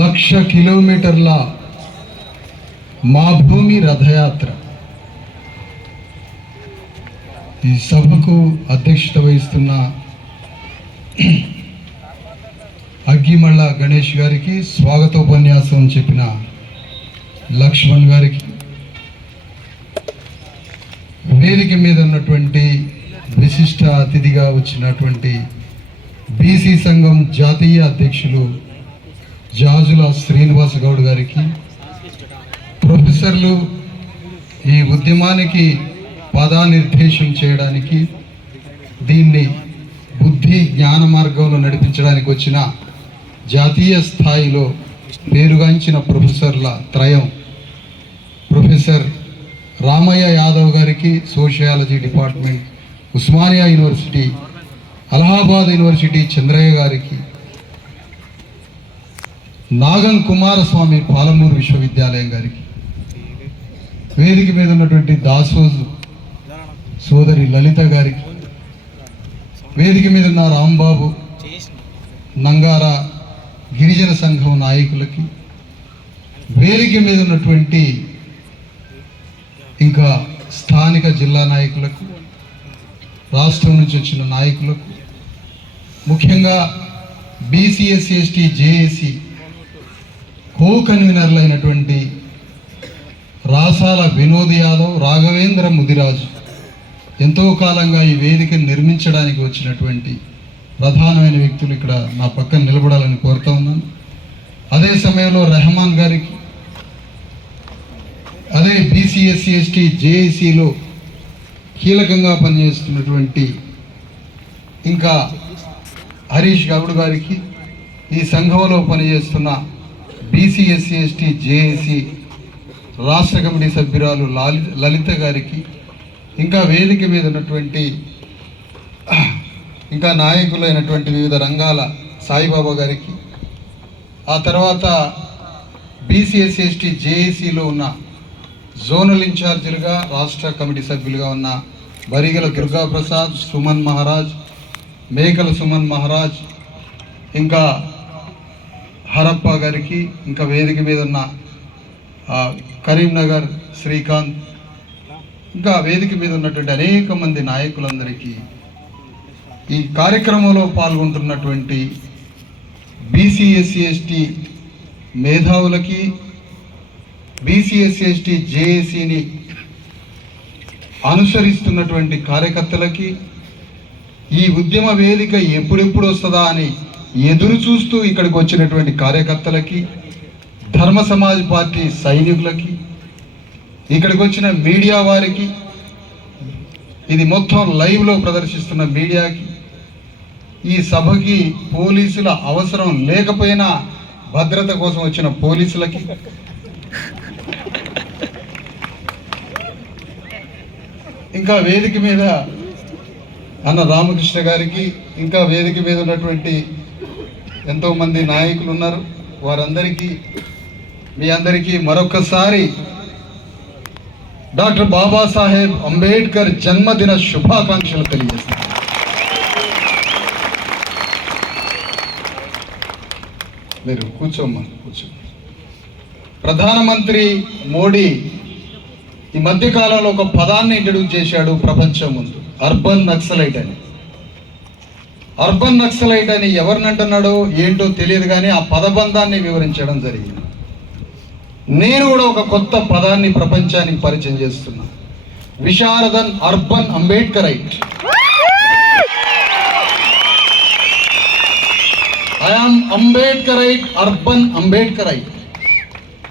లక్ష కిలోమీటర్ల మా భూమి రథయాత్ర ఈ సభకు అధ్యక్షత వహిస్తున్న అగ్గిమళ్ళ గణేష్ గారికి, స్వాగతోపన్యాసం చెప్పిన లక్ష్మణ్ గారికి, వేదిక మీద ఉన్నటువంటి విశిష్ట అతిథిగా వచ్చినటువంటి బీసీ సంఘం జాతీయ అధ్యక్షులు జాజుల శ్రీనివాస్ గౌడ్ గారికి, ప్రొఫెసర్లు ఈ ఉద్యమానికి పదానిర్దేశం చేయడానికి, దీన్ని బుద్ధి జ్ఞాన మార్గంలో నడిపించడానికి వచ్చిన జాతీయ స్థాయిలో పేరుగాంచిన ప్రొఫెసర్ల త్రయం, ప్రొఫెసర్ రామయ్య యాదవ్ గారికి, sociology department, Osmania university, Allahabad university Chandraiah గారికి, నాగం కుమారస్వామి పాలమూరు విశ్వవిద్యాలయం గారికి, వేదిక మీద ఉన్నటువంటి దాసోజు సోదరి లలిత గారికి, వేదిక మీద ఉన్న రాంబాబు, నంగార గిరిజన సంఘం నాయకులకి, వేదిక మీద ఉన్నటువంటి ఇంకా స్థానిక జిల్లా నాయకులకు, రాష్ట్రం నుంచి వచ్చిన నాయకులకు, ముఖ్యంగా బీసీఎస్సీ ఎస్టీ జేఏసీ కో కన్వీనర్లు అయినటువంటి రాసాల వినోద్ యాదవ్, రాఘవేంద్ర ముదిరాజు, ఎంతో కాలంగా ఈ వేదికను నిర్మించడానికి వచ్చినటువంటి ప్రధానమైన వ్యక్తులు ఇక్కడ నా పక్కన నిలబడాలని కోరుతూ ఉన్నాను. అదే సమయంలో రెహమాన్ గారికి, అదే బీసీఎస్సీ ఎస్టీ జేఏసీలో కీలకంగా పనిచేస్తున్నటువంటి ఇంకా హరీష్ గౌడ్ గారికి, ఈ సంఘంలో పనిచేస్తున్న బీసీఎస్సీ ఎస్టీ జేఏసీ రాష్ట్ర కమిటీ సభ్యురాలు లలిత గారికి, ఇంకా వేదిక మీద ఉన్నటువంటి ఇంకా నాయకులైనటువంటి వివిధ రంగాల సాయిబాబా గారికి, ఆ తర్వాత బీసీఎస్సీ ఎస్టీ జేఏసీలో ఉన్న జోనల్ ఇన్ఛార్జీలుగా రాష్ట్ర కమిటీ సభ్యులుగా ఉన్న బరిగల దుర్గాప్రసాద్, సుమన్ మహారాజ్, మేకల సుమన్ మహారాజ్, ఇంకా హరప్ప గారికి, ఇంకా వేదిక మీద ఉన్న కరీంనగర్ శ్రీకాంత్, ఇంకా వేదిక మీద ఉన్నటువంటి అనేక మంది నాయకులందరికీ, ఈ కార్యక్రమంలో పాల్గొంటున్నటువంటి బీసీఎస్సీ ఎస్టీ మేధావులకి, బీసీఎస్సీ ఎస్టీ జేఏసీని అనుసరిస్తున్నటువంటి కార్యకర్తలకి, ఈ ఉద్యమ వేదిక ఎప్పుడెప్పుడు వస్తుందా అని ఎదురు చూస్తూ ఇక్కడికి వచ్చినటువంటి కార్యకర్తలకి, ధర్మ సమాజ్ పార్టీ సైనికులకి, ఇక్కడికి వచ్చిన మీడియా వారికి, ఇది మొత్తం లైవ్లో ప్రదర్శిస్తున్న మీడియాకి, ఈ సభకి పోలీసుల అవసరం లేకపోయినా భద్రత కోసం వచ్చిన పోలీసులకి, ఇంకా వేదిక మీద అన్న రామకృష్ణ గారికి, ఇంకా వేదిక మీద ఉన్నటువంటి ఎంతోమంది నాయకులు ఉన్నారు, వారందరికీ మీ అందరికీ మరొకసారి డాక్టర్ బాబాసాహెబ్ అంబేద్కర్ జన్మదిన శుభాకాంక్షలు తెలియజేస్తాను. మీరు కూర్చోమ్మా, కూర్చో. ప్రధానమంత్రి మోడీ ఈ మధ్యకాలంలో ఒక పదాన్ని ఇంట్రడ్యూస్ చేశాడు ప్రపంచం ముందు, అర్బన్ నక్సలైట్ అని. అర్బన్ నక్సలైట్ అని ఎవరిని అంటున్నాడో ఏంటో తెలియదు, కానీ ఆ పదబంధాన్ని వివరించడం జరిగింది. నేను కూడా ఒక కొత్త పదాన్ని ప్రపంచానికి పరిచయం చేస్తున్నా, Visharadan urban Ambedkarite. I am Ambedkarite, urban Ambedkarite.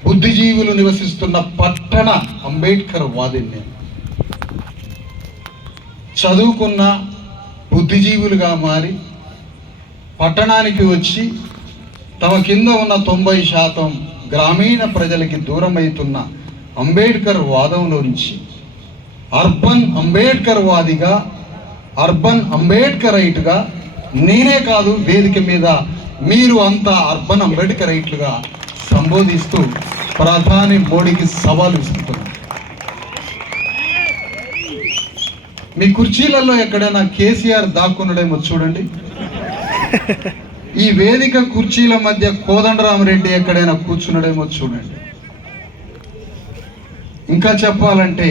బుద్ధిజీవులు నివసిస్తున్న పట్టణ అంబేద్కర్ వాదిని నేను. చదువుకున్న బుద్ధిజీవులుగా మారి పట్టణానికి వచ్చి తమ కింద ఉన్న 90% గ్రామీణ ప్రజలకి దూరమవుతున్న అంబేద్కర్ వాదంలో నుంచి అర్బన్ అంబేద్కర్ వాదిగా, అర్బన్ అంబేద్కరైట్గా నేనే కాదు, వేదిక మీద మీరు అంతా అర్బన్ అంబేద్కరైట్లుగా సంబోధిస్తూ ప్రధాని మోడీకి సవాలు ఇస్తున్నారు. మీ కుర్చీలలో ఎక్కడైనా కేసీఆర్ దాక్కున్నాడేమో చూడండి. ఈ వేదిక కుర్చీల మధ్య కోదండరామరెడ్డి ఎక్కడైనా కూర్చున్నాడేమో చూడండి. ఇంకా చెప్పాలంటే,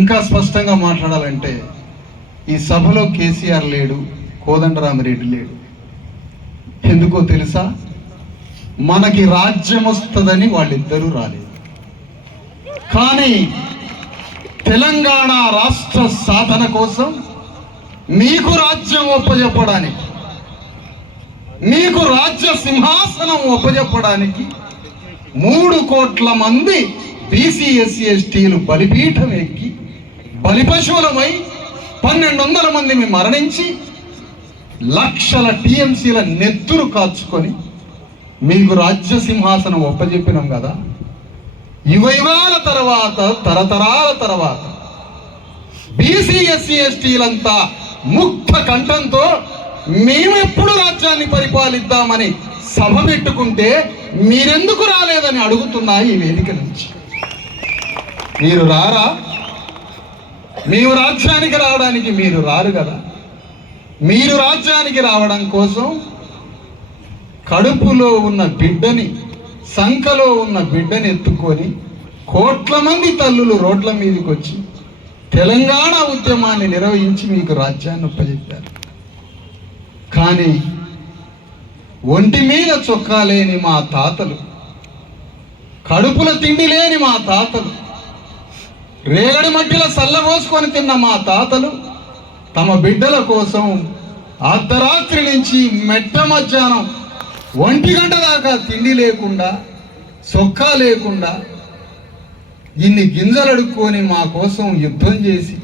ఇంకా స్పష్టంగా మాట్లాడాలంటే, ఈ సభలో కేసీఆర్ లేడు, కోదండరామరెడ్డి లేడు. ఎందుకో తెలుసా? మనకి రాజ్యం వస్తుందని వాళ్ళిద్దరూ రాలేదు. కానీ తెలంగాణ రాష్ట్ర సాధన కోసం మీకు రాజ్యం ఒప్పజెప్పడానికి, మీకు రాజ్య సింహాసనం ఒప్పజెప్పడానికి 3 కోట్ల మంది బీసీ ఎస్సీ ఎస్టీలు బలిపీఠం ఎక్కి బలిపశువులమై 1200 మందిని మరణించి లక్షల టీఎంసీల నెత్తురు కాచుకొని మీకు రాజ్య సింహాసనం ఒప్పజెప్పినాం కదా. యుగయుగాల తర్వాత, తరతరాల తర్వాత బీసీ ఎస్సీ ఎస్టీలంతా ముక్త కంఠంతో మేమెప్పుడు రాజ్యాన్ని పరిపాలిద్దామని సభ పెట్టుకుంటే మీరెందుకు రాలేదని అడుగుతున్నా ఈ వేదిక నుంచి. మీరు రారా? మేము రాజ్యానికి రావడానికి మీరు రారు కదా. మీరు రాజ్యానికి రావడం కోసం కడుపులో ఉన్న బిడ్డని, సంకలో ఉన్న బిడ్డని ఎత్తుకొని కోట్ల మంది తల్లులు రోడ్ల మీదకి వచ్చి తెలంగాణ ఉద్యమాన్ని నిర్వహించి మీకు రాజ్యాన్ని ఒప్పజెప్పారు. కానీ ఒంటి మీద చొక్కా లేని మా తాతలు, కడుపుల తిండి లేని మా తాతలు, రేగడి మట్టిలో సల్లబోసుకొని తిన్న మా తాతలు తమ బిడ్డల కోసం అర్ధరాత్రి నుంచి మెట్ట మధ్యాహ్నం 1 గంట దాకా తిండి లేకుండా, చొక్కా లేకుండా ఇన్ని గింజలు అడుక్కొని మా కోసం యుద్ధం చేసి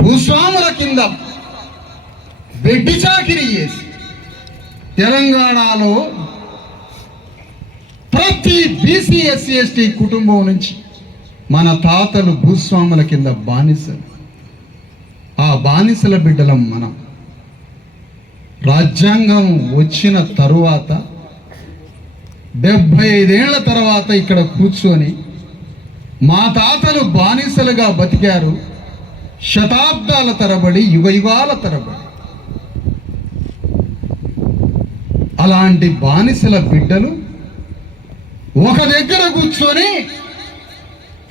భూస్వాముల కింద వెడ్డి చాకిరీ చేసి తెలంగాణలో ప్రతి బీసీ ఎస్సీ ఎస్టీ కుటుంబం నుంచి మన తాతలు భూస్వాముల కింద బానిసలు. ఆ బానిసల బిడ్డలం మనం. రాజ్యాంగం వచ్చిన తరువాత 75 ఏళ్ల తర్వాత ఇక్కడ కూర్చొని మా తాతలు బానిసలుగా బతికారు శతాబ్దాల తరబడి, యుగయుగాల తరబడి. అలాంటి బానిసల బిడ్డలు ఒక దగ్గర కూర్చొని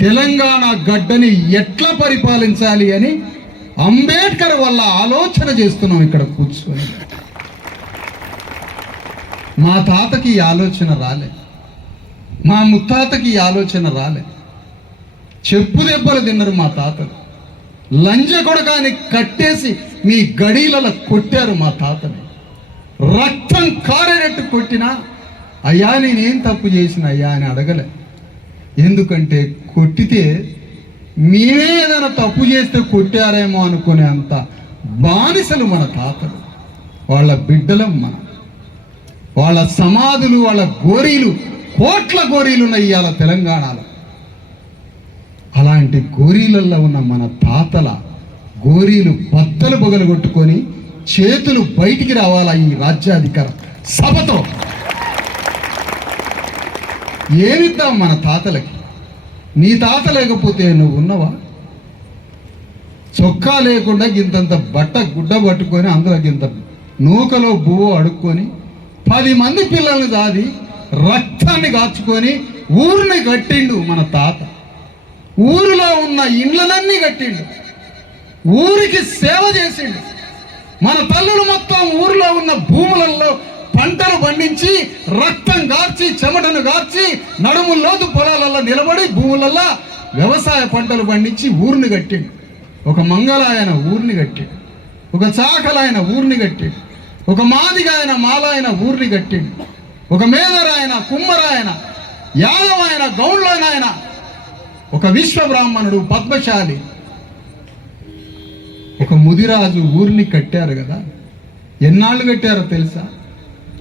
తెలంగాణ గడ్డని ఎట్లా పరిపాలించాలి అని అంబేద్కర్ వల్ల ఆలోచన చేస్తున్నాం ఇక్కడ కూర్చొని. మా తాతకి ఈ ఆలోచన రాలే, మా ముత్తాతకి ఈ ఆలోచన రాలే. చెప్పు దెబ్బలు తిన్నారు మా తాతలు. లంజ కొడకాని కట్టేసి మీ గడీలలో కొట్టారు మా తాతని. రక్తం కారేటట్టు కొట్టినా అయ్యా నేనేం తప్పు చేసిన అయ్యా అని అడగలే. ఎందుకంటే కొట్టితే మేమే ఏదైనా తప్పు చేస్తే కొట్టారేమో అనుకునే అంత బానిసలు మన తాతలు. వాళ్ళ బిడ్డలం మనం. వాళ్ళ సమాధులు, వాళ్ళ గోరీలు, కోట్ల గోరీలు ఉన్నాయి ఇవాళ తెలంగాణలో. అలాంటి గోరీలలో ఉన్న మన తాతల గోరీలు బద్దలు బొగలు కొట్టుకొని చేతులు బయటికి రావాలా ఈ రాజ్యాధికార సభతో. ఏమిద్దాం మన తాతలకి? నీ తాత లేకపోతే నువ్వు ఉన్నవా? చొక్కా లేకుండా గింతంత బట్ట గుడ్డ పట్టుకొని అందులో గింత నూకలో బువ్వ అడుక్కొని 10 మంది పిల్లల్ని దాది రక్తాన్ని కాచుకొని ఊరిని కట్టిండు మన తాత. ఊరిలో ఉన్న ఇండ్లనన్నీ కట్టిండు, ఊరికి సేవ చేసిండు. మన తల్లులు మొత్తం ఊరిలో ఉన్న భూములలో పంటలు పండించి రక్తం గార్చి చెమటను గార్చి నడుముల్లోతు పొలాలలో నిలబడి భూములలో వ్యవసాయ పంటలు పండించి ఊరిని కట్టిండు. ఒక మంగళాయన ఊరిని కట్టిండు, ఒక చాకలాయన ఊరిని కట్టిండు, ఒక మాదిగాయన మాలాయన ఊరిని కట్టిండు, ఒక మేదరాయన, కుమ్మరాయన, యాదవాయన, గౌండ్లోనాయన, ఒక విశ్వబ్రాహ్మణుడు, పద్మశాలి, ఒక ముదిరాజు ఊరిని కట్టారు కదా. ఎన్నాళ్ళు కట్టారో తెలుసా?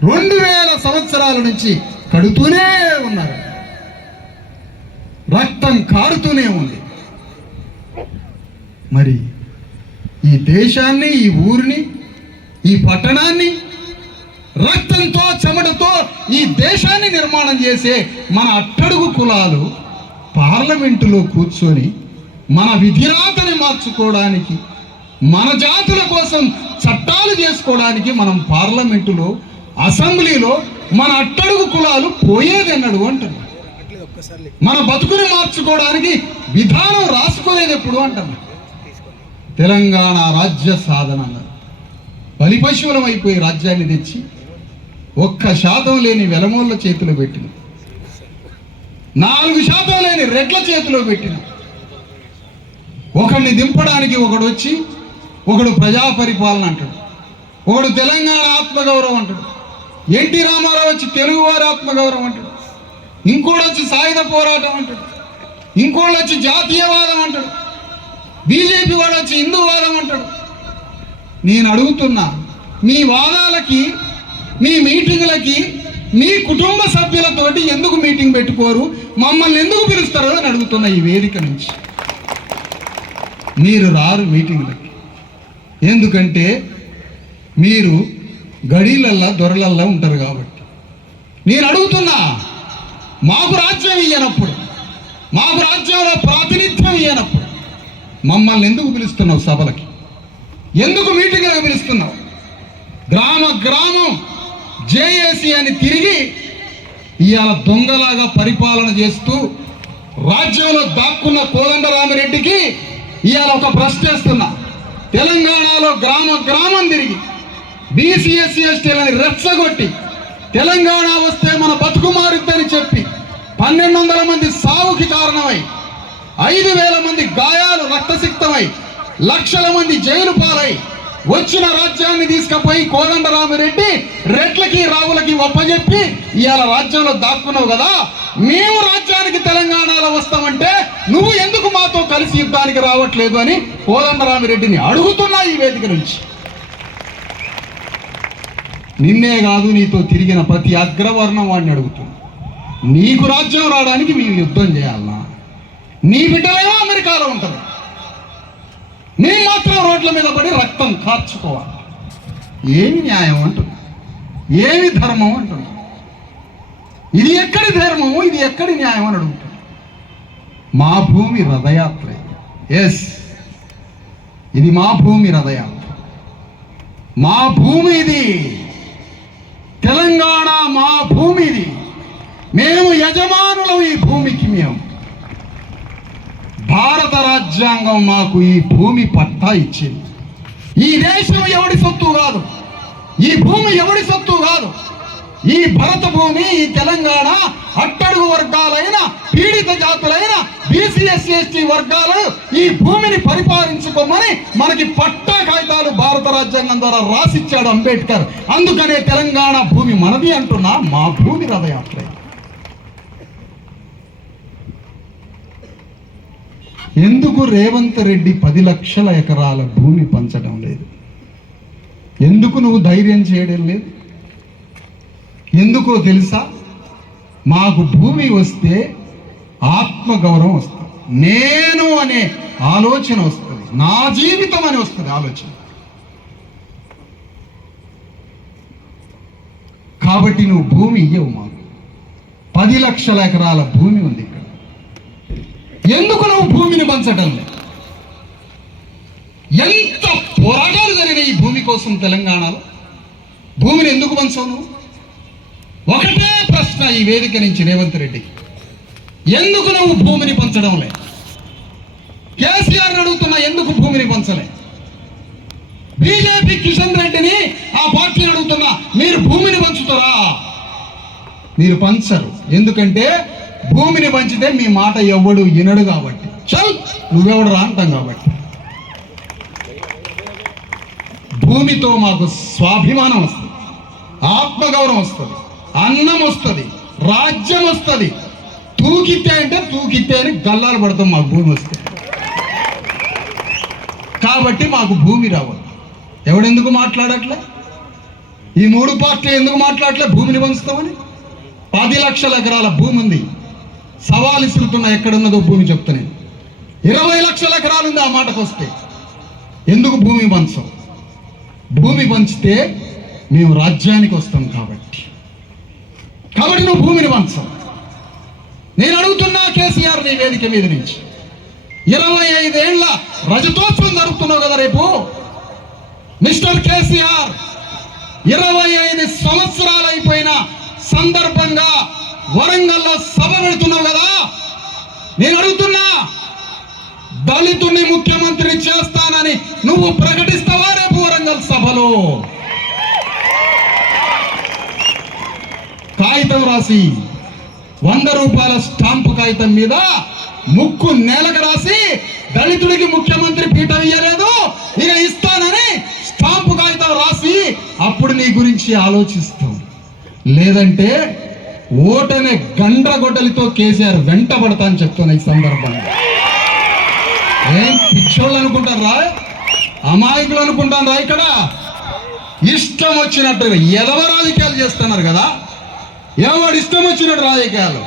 2000 సంవత్సరాల నుంచి కడుతూనే ఉన్నారు. రక్తం కారుతూనే ఉంది. మరి ఈ దేశాన్ని, ఈ ఊరిని, ఈ పట్టణాన్ని రక్తంతో చెమటతో ఈ దేశాన్ని నిర్మాణం చేసే మన అట్టడుగు కులాలు పార్లమెంటులో కూర్చొని మన విధిరాతని మార్చుకోవడానికి, మన జాతుల కోసం చట్టాలు చేసుకోవడానికి మనం పార్లమెంటులో, అసెంబ్లీలో మన అట్టడుగు కులాలు పోయేదన్నాడు అంటున్నాడు. మన బతుకుని మార్చుకోవడానికి విధానం రాసుకునేది ఎప్పుడు అంటున్నాడు. తెలంగాణ రాజ్య సాధన అన్నారు. బలిపశువులం అయిపోయి రాజ్యాన్ని తెచ్చి 1% లేని వెలమోళ్ళ చేతిలో పెట్టిన, 4% లేని రెడ్ల చేతిలో పెట్టిన, ఒకడిని దింపడానికి ఒకడు వచ్చి ఒకడు ప్రజా పరిపాలన అంటాడు, ఒకడు తెలంగాణ ఆత్మగౌరవం అంటాడు, ఎన్టీ రామారావు వచ్చి తెలుగువారి ఆత్మగౌరవం అంటాడు, ఇంకోడు వచ్చి సాయుధ పోరాటం అంటాడు, ఇంకోళ్ళు వచ్చి జాతీయవాదం అంటాడు, బీజేపీ వాడు వచ్చి హిందూవాదం అంటాడు. నేను అడుగుతున్నా, మీ వాదాలకి, మీ మీటింగులకి మీ కుటుంబ సభ్యులతోటి ఎందుకు మీటింగ్ పెట్టుకోరు? మమ్మల్ని ఎందుకు పిలుస్తారు అని అడుగుతున్నా. ఈ వేదిక నుంచి మీరు రారు మీటింగ్లకి. ఎందుకంటే మీరు గడీలల్లా దొరలల్లా ఉంటారు కాబట్టి. నేను అడుగుతున్నా, మాకు రాజ్యం ఇయ్యనప్పుడు, మాకు రాజ్యంలో ప్రాతినిధ్యం ఇయ్యనప్పుడు మమ్మల్ని ఎందుకు పిలుస్తున్నావు సభలకి? ఎందుకు మీటింగ్లకు పిలుస్తున్నావు? గ్రామ గ్రామం జేఏసీ అని తిరిగి ఇవాళ దొంగలాగా పరిపాలన చేస్తూ రాజ్యంలో దాక్కున్న కోదండరామిరెడ్డికి ఇవాళ ఒక ప్రశ్న వేస్తున్నా. తెలంగాణలో గ్రామ గ్రామం తిరిగి బీసీ ఎస్సీ ఎస్టీలని రెచ్చగొట్టి తెలంగాణ వస్తే మన బతుకు మారుద్దని చెప్పి 1200 మంది సావుకి కారణమై, 5000 మంది గాయాలు రక్తసిక్తమై, లక్షల మంది జైలు పాలై వచ్చిన రాజ్యాన్ని తీసుకుపోయి కోదండరామిరెడ్డి రెడ్లకి రావులకి ఒప్పజెప్పి ఇవాళ రాజ్యంలో దాక్కున్నావు కదా. మేము రాజ్యానికి తెలంగాణలో వస్తామంటే నువ్వు ఎందుకు మాతో కలిసి యుద్ధానికి రావట్లేదు అని కోదండరామిరెడ్డిని అడుగుతున్నా ఈ వేదిక నుంచి. నిన్నే కాదు, నీతో తిరిగిన ప్రతి అగ్రవర్ణం వాడిని అడుగుతున్నా. నీకు రాజ్యం రావడానికి మేము యుద్ధం చేయాలన్నా? నీ బిడ్డలేమో అమెరికాలో ఉంటుంది, మేము మాత్రం రోడ్ల మీద పడి రక్తం కార్చుకోవాలి. ఏమి న్యాయం అంటున్నా? ఏమి ధర్మం అంటున్నా? ఇది ఎక్కడి ధర్మము, ఇది ఎక్కడి న్యాయం అని అడుగుతున్నా. మా భూమి రథయాత్ర. ఎస్, ఇది మా భూమి రథయాత్ర. మా భూమి ఇది, తెలంగాణ మా భూమి ఇది. మేము యజమానులం ఈ భూమికి. మేము భారత రాజ్యాంగం మాకు ఈ భూమి పట్టా ఇచ్చింది. ఈ దేశం ఎవడి సొత్తు కాదు, ఈ భూమి ఎవడి సొత్తు కాదు. ఈ భరత భూమి, ఈ తెలంగాణ అట్టడుగు వర్గాలైన, పీడిత జాతులైన బీసీ ఎస్సీ ఎస్టీ వర్గాలు ఈ భూమిని పరిపాలించుకోమని మనకి పట్టా కాగితాలు భారత రాజ్యాంగం ద్వారా రాసిచ్చాడు అంబేద్కర్. అందుకనే తెలంగాణ భూమి మనది అంటున్నా. మా భూమి రథయాత్ర. ఎందుకు రేవంత్ రెడ్డి 10 లక్షల ఎకరాల భూమి పంచడం లేదు? ఎందుకు నువ్వు ధైర్యం చేయడం లేదు? ఎందుకో తెలుసా? మాకు భూమి వస్తే ఆత్మగౌరవం వస్తుంది, నేను అనే ఆలోచన వస్తుంది, నా జీవితం అని వస్తుంది ఆలోచన. కాబట్టి నువ్వు భూమి ఇయ్యవు. మాకు 10 లక్షల ఎకరాల భూమి ఉంది ఇక్కడ. ఎందుకు నువ్వు భూమిని పంచడం లేదు? ఎంత పోరాటాలు జరిగినాయి ఈ భూమి కోసం తెలంగాణలో. భూమిని ఎందుకు పంచవు నువ్వు? ఒకటే ప్రశ్న ఈ వేదిక నుంచి రేవంత్ రెడ్డికి, ఎందుకు నువ్వు భూమిని పంచడం లే? కేసీఆర్ అడుగుతున్నా, ఎందుకు భూమిని పంచలే? బీజేపీ కిషన్ రెడ్డిని, ఆ పార్టీని అడుగుతున్నా, మీరు భూమిని పంచుతారా? మీరు పంచరు. ఎందుకంటే భూమిని పంచితే మీ మాట ఎవడు వినడు కాబట్టి. చల్, నువ్వెవడు రా అంటాం కాబట్టి. భూమితో మాకు స్వాభిమానం వస్తుంది, ఆత్మగౌరవం వస్తుంది, అన్నం వస్తుంది, రాజ్యం వస్తుంది. తూకితే అంటే తూకితే అని గల్లాలు పడతాం మాకు భూమి వస్తుంది. కాబట్టి మాకు భూమి రావాలి. ఎవడెందుకు మాట్లాడట్లే? ఈ 3 పార్టీలు ఎందుకు మాట్లాడట్లే భూమిని పంచుతామని? 10 లక్షల ఎకరాల భూమి ఉంది. సవాలు ఇస్తున్నా, ఎక్కడున్నదో భూమి చెప్తాను. 20 లక్షల ఎకరాలు ఉంది. ఆ మాటకు వస్తే ఎందుకు భూమి పంచం? భూమి పంచితే మేము రాజ్యానికి వస్తాం కాబట్టి నువ్వు భూమిని పంచవు. నేను అడుగుతున్నా కేసీఆర్ నీ వేదిక మీద నుంచి 25 ఏళ్ల రజతోత్సవం జరుపుతున్నావు కదా రేపు. మిస్టర్ కేసీఆర్ 25 సంవత్సరాలు అయిపోయిన సందర్భంగా వరంగల్లో సభ పెడుతున్నావు కదా. నేను అడుగుతున్నా, దళితుని ముఖ్యమంత్రిని చేస్తానని నువ్వు ప్రకటిస్తావా రేపు వరంగల్ సభలో? కాగితం రాసి 100 రూపాయల స్టాంపు కాగితం మీద ముక్కు నేలకు రాసి దళితుడికి ముఖ్యమంత్రి పీఠం ఇయ్యలేదు, ఇక ఇస్తానని స్టాంపు కాగితం రాసి అప్పుడు నీ గురించి ఆలోచిస్తాం. లేదంటే ఓటనే గండ్రగొడ్డలితో కేసీఆర్ వెంటబడతా అని చెప్తున్నా ఈ సందర్భంగా. ఏం పిచ్చోళ్ళు అనుకుంటారా, అమాయకులు అనుకుంటారా? ఇక్కడ ఇష్టం వచ్చినట్టుగా ఎదవ రాజకీయాలు చేస్తున్నారు కదా. ఎవడు ఇష్టం వచ్చినట్టు రాజకీయాలు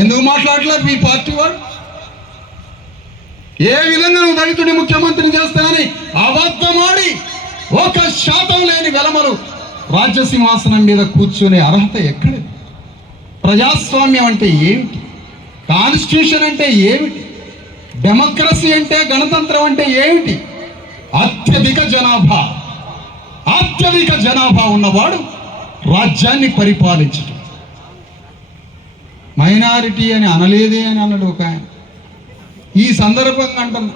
ఎందుకు మాట్లాడలేదు మీ పార్టీ వాడు? ఏ విధంగా నువ్వు దళితుడి ముఖ్యమంత్రిని చేస్తానని అబద్ధమాడి 1% లేని వెలమలు రాజ్య సింహాసనం మీద కూర్చునే అర్హత ఎక్కడిది? ప్రజాస్వామ్యం అంటే ఏమిటి? కాన్స్టిట్యూషన్ అంటే ఏమిటి? డెమోక్రసీ అంటే, గణతంత్రం అంటే ఏమిటి? అత్యధిక జనాభా ఉన్నవాడు రాజ్యాన్ని పరిపాలించడం. మైనారిటీ అని అనలేదే అని అన్నాడు ఒక ఆయన. ఈ సందర్భంగా అంటున్నా,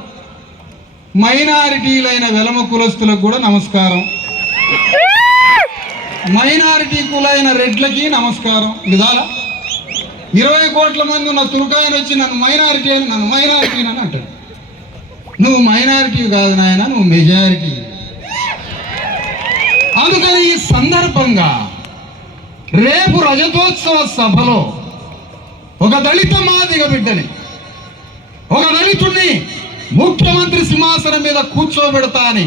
మైనారిటీలైన వెలమ కులస్తులకు కూడా నమస్కారం, మైనారిటీ కులైన రెడ్లకి నమస్కారం. విధాల 20 కోట్ల మంది ఉన్న తుర్కాయన వచ్చి నన్ను మైనారిటీ అని అంటాడు. నువ్వు మైనారిటీ కాదు నాయన, నువ్వు మెజారిటీ. అందుకని ఈ సందర్భంగా రేపు రజతోత్సవ సభలో ఒక దళిత మాదిగ బిడ్డని, ఒక దళితుడిని ముఖ్యమంత్రి సింహాసనం మీద కూర్చోబెడతా అని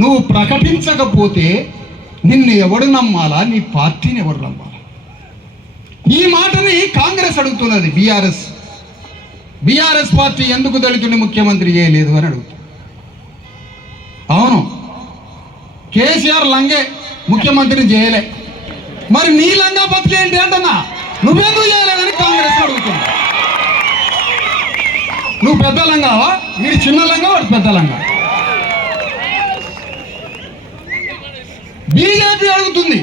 నువ్వు ప్రకటించకపోతే నిన్ను ఎవడు నమ్మాలా? నీ పార్టీని ఎవరు నమ్మాలా? ఈ మాటని కాంగ్రెస్ అడుగుతున్నది. బీఆర్ఎస్ పార్టీ ఎందుకు దళితుడిని ముఖ్యమంత్రి చేయలేదు అని అడుగుతుంది. అవును, కేసీఆర్ లంగే ముఖ్యమంత్రిని చేయలే, మరి నీ లంగా బతికేంటి అంటున్నా, నువ్వెందుకు చేయలేదని కాంగ్రెస్ అడుగుతున్నా. నువ్వు పెద్ద లంగావా? వీడి చిన్న లంగా, వాడు పెద్ద లంగా. బీజేపీ అడుగుతుంది,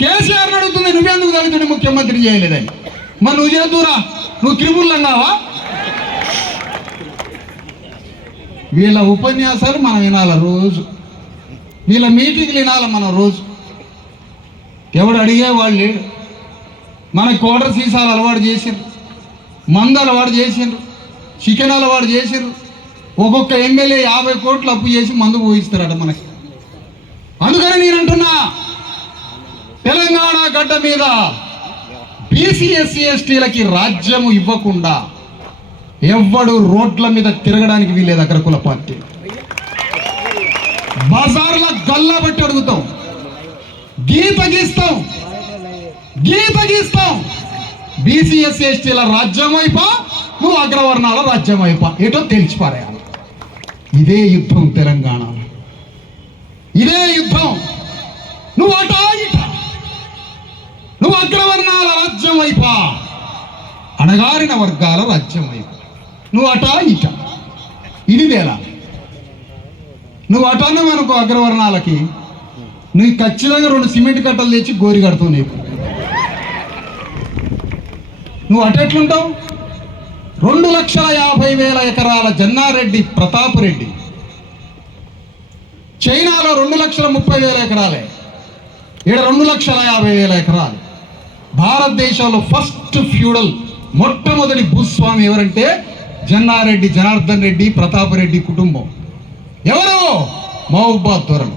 కేసీఆర్ అడుగుతుంది, నువ్వెందుకు దళితుడిని ముఖ్యమంత్రి చేయలేదని. మరి నువ్వు చేతురా, నువ్వు త్రిపుల్ లంగావా? వీళ్ళ ఉపన్యాసాలు మనం వినాల రోజు, వీళ్ళ మీటింగ్లు వినాలి మనం రోజు. ఎవడు అడిగేవాళ్ళు లేడు. మన కోటర్ సీసాలు అలవాటు చేసిండ్రు, మందు అలవాటు చేసిండ్రు, చికెన్ అలవాటు చేసిండ్రు. ఒక్కొక్క ఎమ్మెల్యే 50 కోట్లు అప్పు చేసి మందు పోయిస్తారట మనకి. అందుకని నేను అంటున్నా, తెలంగాణ గడ్డ మీద బీసీ ఎస్సీ ఎస్టీలకి రాజ్యము ఇవ్వకుండా ఎవ్వడు రోడ్ల మీద తిరగడానికి వీలేదు. అగ్రకుల పార్టీ బజార్ల గల్లా బట్టి అడుగుతాం, గీత గీస్తాం. బీసీ ఎస్సీ ఎస్టీల రాజ్యం అయిపో, నువ్వు అగ్రవర్ణాల రాజ్యం అయిపో, ఏటో తెలిసిపారేయాలి. ఇదే యుద్ధం తెలంగాణలో, ఇదే యుద్ధం. నువ్వు అటా ఇట, నువ్వు అగ్రవర్ణాల రాజ్యం అయిపో, అణగారిన వర్గాల రాజ్యం అయిపో. నువ్వు అటా ఇట, ఇది వేళ. నువ్వు అటన్నావు అనుకో అగ్రవర్ణాలకి, నువ్వు ఖచ్చితంగా 2 సిమెంట్ కట్టలు తెచ్చి గోరి కడతావు. నువ్వు అటెట్లుంటావు? 2,50,000 ఎకరాల జన్నారెడ్డి ప్రతాప్ రెడ్డి, చైనాలో 2,30,000 ఎకరాలే, ఇక్కడ 2,50,000 ఎకరాలు. భారతదేశంలో ఫస్ట్ ఫ్యూడల్ మొట్టమొదటి భూస్వామి ఎవరంటే జన్నారెడ్డి జనార్దన్ రెడ్డి ప్రతాప్ రెడ్డి కుటుంబం. ఎవరు? మహబూబాద్ దొరలు,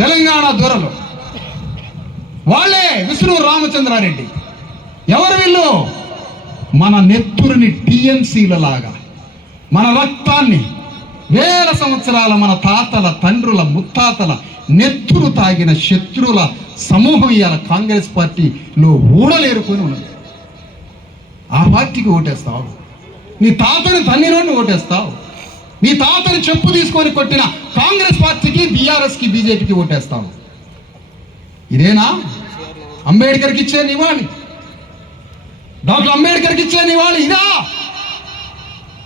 తెలంగాణ దొరలు. వాళ్ళే విష్ణు రామచంద్రారెడ్డి. ఎవరు వీళ్ళు? మన నెత్తురుని టీఎంసీల లాగా, మన రక్తాన్ని వేల సంవత్సరాల మన తాతల తండ్రుల ముత్తాతల నెత్తురు తాగిన శత్రువుల సమూహం ఇవాళ కాంగ్రెస్ పార్టీలో ఊడలేరుకొని ఉన్నది. ఆ పార్టీకి ఓటేస్తావు? నీ తాతని తన్నిలోని ఓటేస్తావు? మీ తాతని చెప్పు తీసుకొని కొట్టిన కాంగ్రెస్ పార్టీకి, బీఆర్ఎస్కి, బీజేపీకి ఓటేస్తావు. ఇదేనా అంబేద్కర్కి ఇచ్చే నివాళి? డాక్టర్ అంబేద్కర్కి ఇచ్చే నివాళి ఇదా?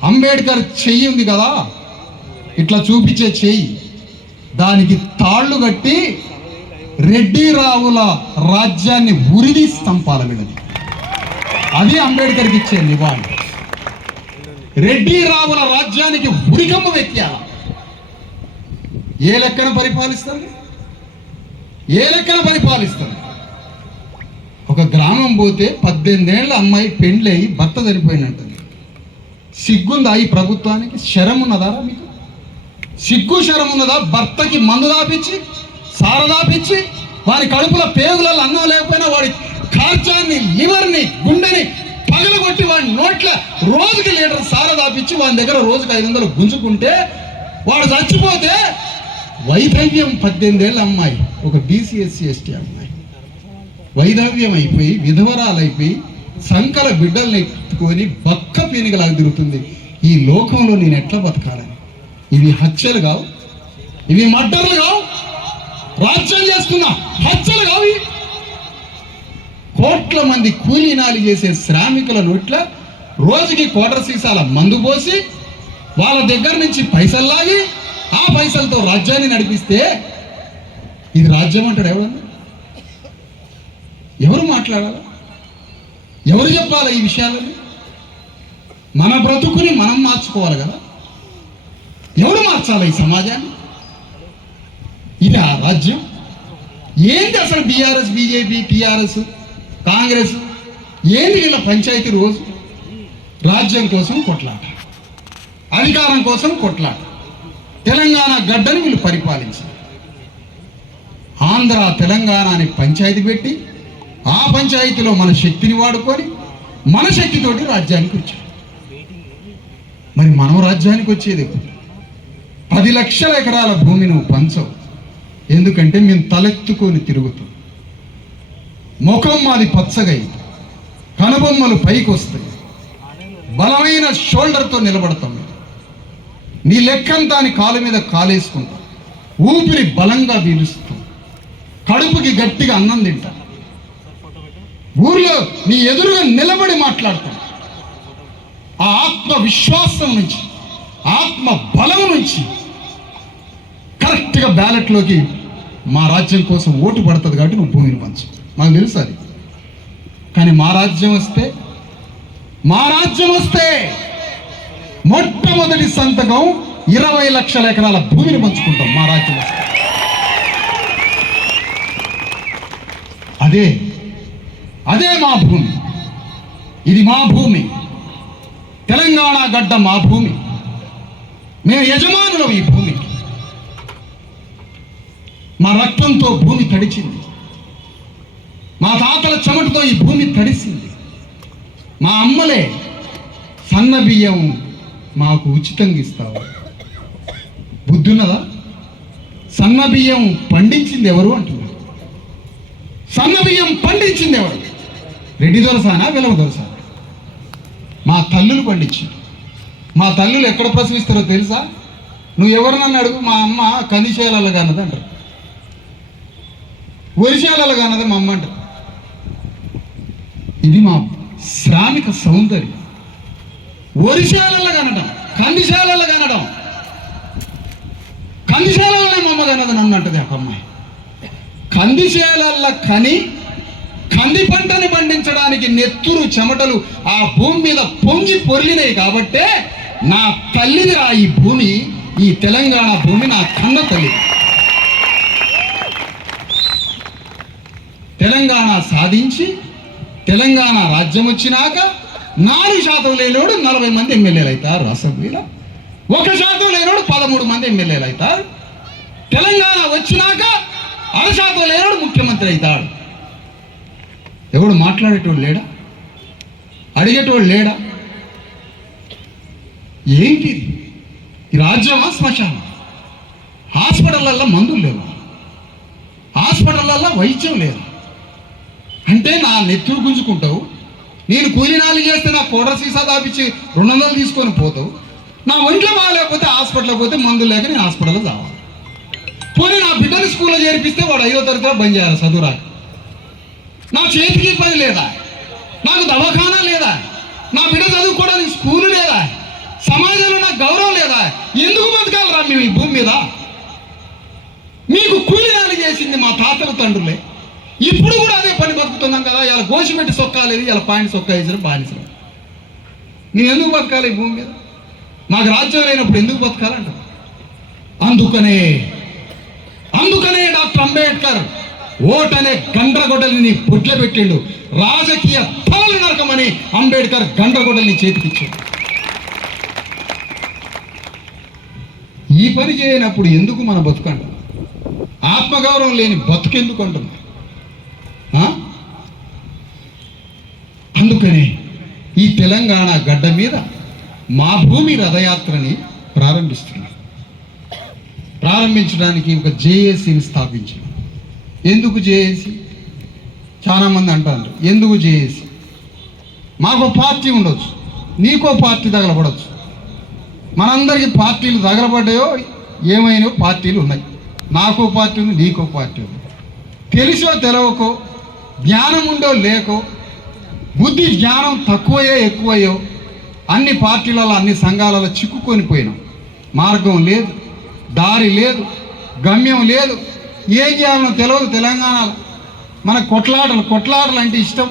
అంబేద్కర్ చెయ్యి ఉంది కదా, ఇట్లా చూపించే చెయ్యి, దానికి తాళ్ళు కట్టి రెడ్డి రావుల రాజ్యాన్ని ఉరిది స్తంపాల విడది. అది అంబేద్కర్కి ఇచ్చే నివాళి. రెడ్డి రావుల రాజ్యానికి ఉరికమ్మ వెక్కాల. ఏ లెక్కన పరిపాలిస్తుంది? ఏ లెక్కన పరిపాలిస్తుంది? ఒక గ్రామం పోతే 18 ఏళ్ళ అమ్మాయి పెండ్లయి భర్త చనిపోయినట్టుంది. సిగ్గుందా ఈ ప్రభుత్వానికి? శరం ఉన్నదారా మీకు? సిగ్గు శరం ఉన్నదా? భర్తకి మందు దాపించి, సార దాపించి, వారి కడుపులో పేగులలో అన్నం లేకపోయినా వాడి కార్చాన్ని, లివర్ని, గుండెని పగలగొట్టి వాడి నోట్ల రోజుకి లీటర్ సార దాపించి వాడి దగ్గర రోజుకి 500 గుంజుకుంటే వాడు చచ్చిపోతే వైధవ్యం 18 ఏళ్ళ అమ్మాయి, ఒక బీసీ ఎస్సీ ఎస్టీ అమ్మాయి వైధవ్యం అయిపోయి విధవరాలైపోయి సంకల బిడ్డల్ని ఎత్తుకొని బక్క పీనిగలాగా తిరుగుతుంది. ఈ లోకంలో నేను ఎట్లా బతకాలని? ఇవి హత్యలు కావు, ఇవి మర్డర్లు కావు, రాజ్యం చేస్తున్న హత్యలు కావు. కోట్ల మంది కూలీనాలి చేసే శ్రామికుల నోట్ల రోజుకి క్వార్టర్ సీసాల మందు పోసి వాళ్ళ దగ్గర నుంచి పైసలు లాగి ఆ పైసలతో రాజ్యాన్ని నడిపిస్తే ఇది రాజ్యం అంటాడు ఎవరన్నా? ఎవరు మాట్లాడాలి? ఎవరు చెప్పాలి ఈ విషయాలని? మన బ్రతుకుని మనం మార్చుకోవాలి కదా. ఎవరు మార్చాలి ఈ సమాజాన్ని? ఇది ఆ రాజ్యం ఏంటి అసలు? బీఆర్ఎస్, బీజేపీ, టీఆర్ఎస్, కాంగ్రెస్ ఏంటి వీళ్ళ పంచాయతీ? రోజు రాజ్యం కోసం కొట్లాట, అధికారం కోసం కొట్లాట. తెలంగాణ గడ్డని వీళ్ళు పరిపాలించారు. ఆంధ్ర తెలంగాణని పంచాయతీ పెట్టి ఆ పంచాయతీలో మన శక్తిని వాడుకొని మన శక్తితోటి రాజ్యానికి వచ్చాం. మరి మనం రాజ్యానికి వచ్చేది 10 లక్షల ఎకరాల భూమి నువ్వు పంచవు. ఎందుకంటే మేము తలెత్తుకొని తిరుగుతాం. ముఖం మాది పచ్చగై, కనుబొమ్మలు పైకి వస్తాయి, బలమైన షోల్డర్తో నిలబడతాం. నీ లెక్కంతా నీ కాలు మీద కాలేసుకుంటాం, ఊపిరి బలంగా పీలుస్తాం, కడుపుకి గట్టిగా అన్నం తింటాం, ఊర్లో నీ ఎదురుగా నిలబడి మాట్లాడతాం. ఆ ఆత్మ విశ్వాసం నుంచి, ఆత్మ బలం నుంచి కరెక్ట్గా బ్యాలెట్లోకి మా రాజ్యం కోసం ఓటు పడుతుంది కాబట్టి నువ్వు భూమిని పంచు. మాకు తెలుసు అది. కానీ మా రాజ్యం వస్తే మొట్టమొదటి సంతకం 20 లక్షల ఎకరాల భూమిని పంచుకుంటాం మా రాజ్యం వస్తే. అదే మా భూమి. ఇది మా భూమి. తెలంగాణ గడ్డ మా భూమి. మేము యజమానులం ఈ భూమికి. మా రక్తంతో భూమి తడిచింది, మా తాతల చెమటతో ఈ భూమి తడిసింది. మా అమ్మలే సన్న బియ్యం మాకు ఉచితంగా ఇస్తావు. బుద్ధున్నదా? సన్న బియ్యం పండించింది ఎవరు అంటున్నారు. సన్న బియ్యం పండించింది ఎవరు? రెడ్డి దొరసానా, వెలవ దొరసానా? మా తల్లులు పండించింది. మా తల్లులు ఎక్కడ ప్రసవిస్తారో తెలుసా? నువ్వు ఎవరినన్నా అడుగు, మా అమ్మ కందిశేలలో కానది అంటారు, వరిశాలలో కానది మా అమ్మ అంటారు. ఇది మా శ్రామిక సౌందర్యం. వరిశాలలో కనడం, కందిశాలలో కనడం, కందిశాలలోనే మా అమ్మ కనది నన్ను అంటది ఒక అమ్మాయి. కందిశాలల్లో కని కంది పంటని పండించడానికి నెత్తురు చెమటలు ఆ భూమి మీద పొంగి పొర్లినాయి కాబట్టే నా తల్లిది ఈ భూమి, ఈ తెలంగాణ భూమి నా కన్న తల్లి. తెలంగాణ సాధించి తెలంగాణ రాజ్యం వచ్చినాక 4% లేనోడు 40 మంది ఎమ్మెల్యేలు అవుతారు అసెంబ్లీలో, 1% లేనోడు 13 మంది ఎమ్మెల్యేలు అవుతారు. తెలంగాణ వచ్చినాక 1% లేనోడు ముఖ్యమంత్రి అవుతాడు. ఎవడు మాట్లాడేటోడు లేడా? అడిగేటోడు లేడా? ఏంటి ఈ రాజ్యమా శ్మశానం? హాస్పిటళ్ళల్లో మందులు లేవు, హాస్పిటళ్ళల్లో వైద్యం లేదు. అంటే నా నెత్తురు గుంజుకుంటావు, నేను కూలీనాలు చేస్తే నా కోడర్ సీసా దాపించి 200 తీసుకొని పోతావు, నా ఒంట్లో బాగాలేకపోతే హాస్పిటల్కి పోతే మందులు లేక నేను హాస్పిటల్లో రావాలి. పోనీ నా బిడ్డని స్కూల్లో చేర్పిస్తే వాడు 5వ తరగతిలో బంద్ చేయాలి చదువు రాక. నా చేతికి పని లేదా, నాకు దవాఖానా లేదా, నా బిడ్డ చదువుకోవడానికి స్కూలు లేదా, సమాజంలో నాకు గౌరవం లేదా? ఎందుకు బతకాలరా మేము ఈ భూమి మీద? మీకు కూలినాలు చేసింది మా తాతల తండ్రులే, ఇప్పుడు కూడా అదే పని బతుకుతున్నాం కదా. ఇలా గోసిపెట్టి సొక్కా లేదు, ఇలా పాయింట్ సొక్కా వేసిన బానిసలు. నేను ఎందుకు బతకాలి ఈ భూమి మీద? మాకు రాజ్యం లేనప్పుడు ఎందుకు బతకాలంట? అందుకనే డాక్టర్ అంబేద్కర్ ఓటనే గండ్రగొడ్డలిని పుట్ల పెట్టిండు. రాజకీయ తలలు నరకమని అంబేద్కర్ గండ్రగొడ్డలిని చేతికిచ్చాడు. ఈ పని చేయనప్పుడు ఎందుకు మన బతుకంట? ఆత్మగౌరవం లేని బతుకెందుకు అంటున్నా? అందుకనే ఈ తెలంగాణ గడ్డ మీద మా భూమి రథయాత్రని ప్రారంభించడానికి ఒక జేఏసీని స్థాపించాం. ఎందుకు జేఏసీ? చాలామంది అంటారు ఎందుకు జేఏసీ? మాకు పార్టీ ఉండొచ్చు, నీకో పార్టీ తగలబడవచ్చు. మనందరికీ పార్టీలు తగలబడ్డాయో ఏమైనా పార్టీలు ఉన్నాయి. నాకో పార్టీ ఉంది, నీకో పార్టీ ఉంది. తెలిసో తెలవకో, జ్ఞానం ఉండో లేకో, బుద్ధి జ్ఞానం తక్కువయో ఎక్కువయో అన్ని పార్టీలలో అన్ని సంఘాలలో చిక్కుకొని పోయినాం. మార్గం లేదు, దారి లేదు, గమ్యం లేదు, ఏం చేయాలనో తెలియదు. తెలంగాణలో మన కొట్లాటలు అంటే ఇష్టం,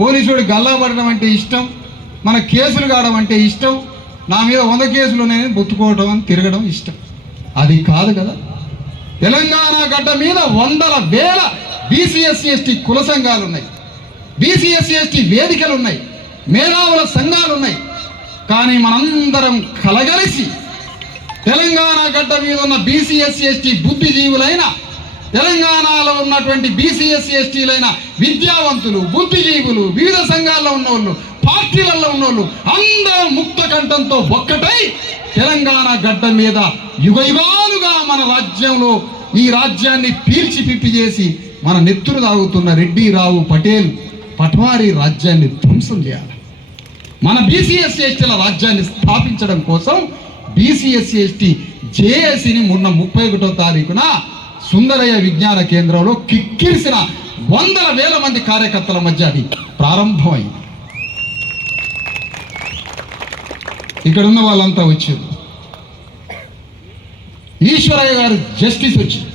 పోలీసుడు గల్లాపడడం అంటే ఇష్టం, మన కేసులు కావడం అంటే ఇష్టం, నా మీద 100 కేసులు ఉన్నాయని బొత్తుకోవడం తిరగడం ఇష్టం. అది కాదు కదా. తెలంగాణ గడ్డ మీద వందల వేల బీసీ ఎస్సీ ఎస్టీ కుల సంఘాలు ఉన్నాయి, బీసీ ఎస్సీ ఎస్టీ వేదికలు ఉన్నాయి, మేధావుల సంఘాలు ఉన్నాయి. కానీ మనందరం కలగలిసి తెలంగాణ గడ్డ మీద ఉన్న బీసీ ఎస్సీ ఎస్టీ బుద్ధిజీవులైన, తెలంగాణలో ఉన్నటువంటి బీసీ ఎస్సీ ఎస్టీలైన విద్యావంతులు, బుద్ధిజీవులు, వివిధ సంఘాల్లో ఉన్నోళ్ళు, పార్టీలలో ఉన్నోళ్ళు అందరూ ముక్త కంఠంతో ఒక్కటై తెలంగాణ గడ్డ మీద యుగాలుగా మన రాజ్యంలో ఈ రాజ్యాన్ని పీల్చి పిప్పి చేసి మన నెత్తురు తాగుతున్న రెడ్డి, రావు, పటేల్, పట్వారీ రాజ్యాన్ని ధ్వంసం చేయాలి. మన బీసీ ఎస్సీ ఎస్టీల రాజ్యాన్ని స్థాపించడం కోసం బీసీ ఎస్సీ ఎస్టీ జేఏసీని మొన్న 31వ తారీఖున సుందరయ్య విజ్ఞాన కేంద్రంలో కిక్కిరిసిన వందల వేల మంది కార్యకర్తల మధ్య అది ప్రారంభమైంది. ఇక్కడ ఉన్న వాళ్ళంతా వచ్చారు. ఈశ్వరయ్య గారు జస్టిస్ వచ్చింది,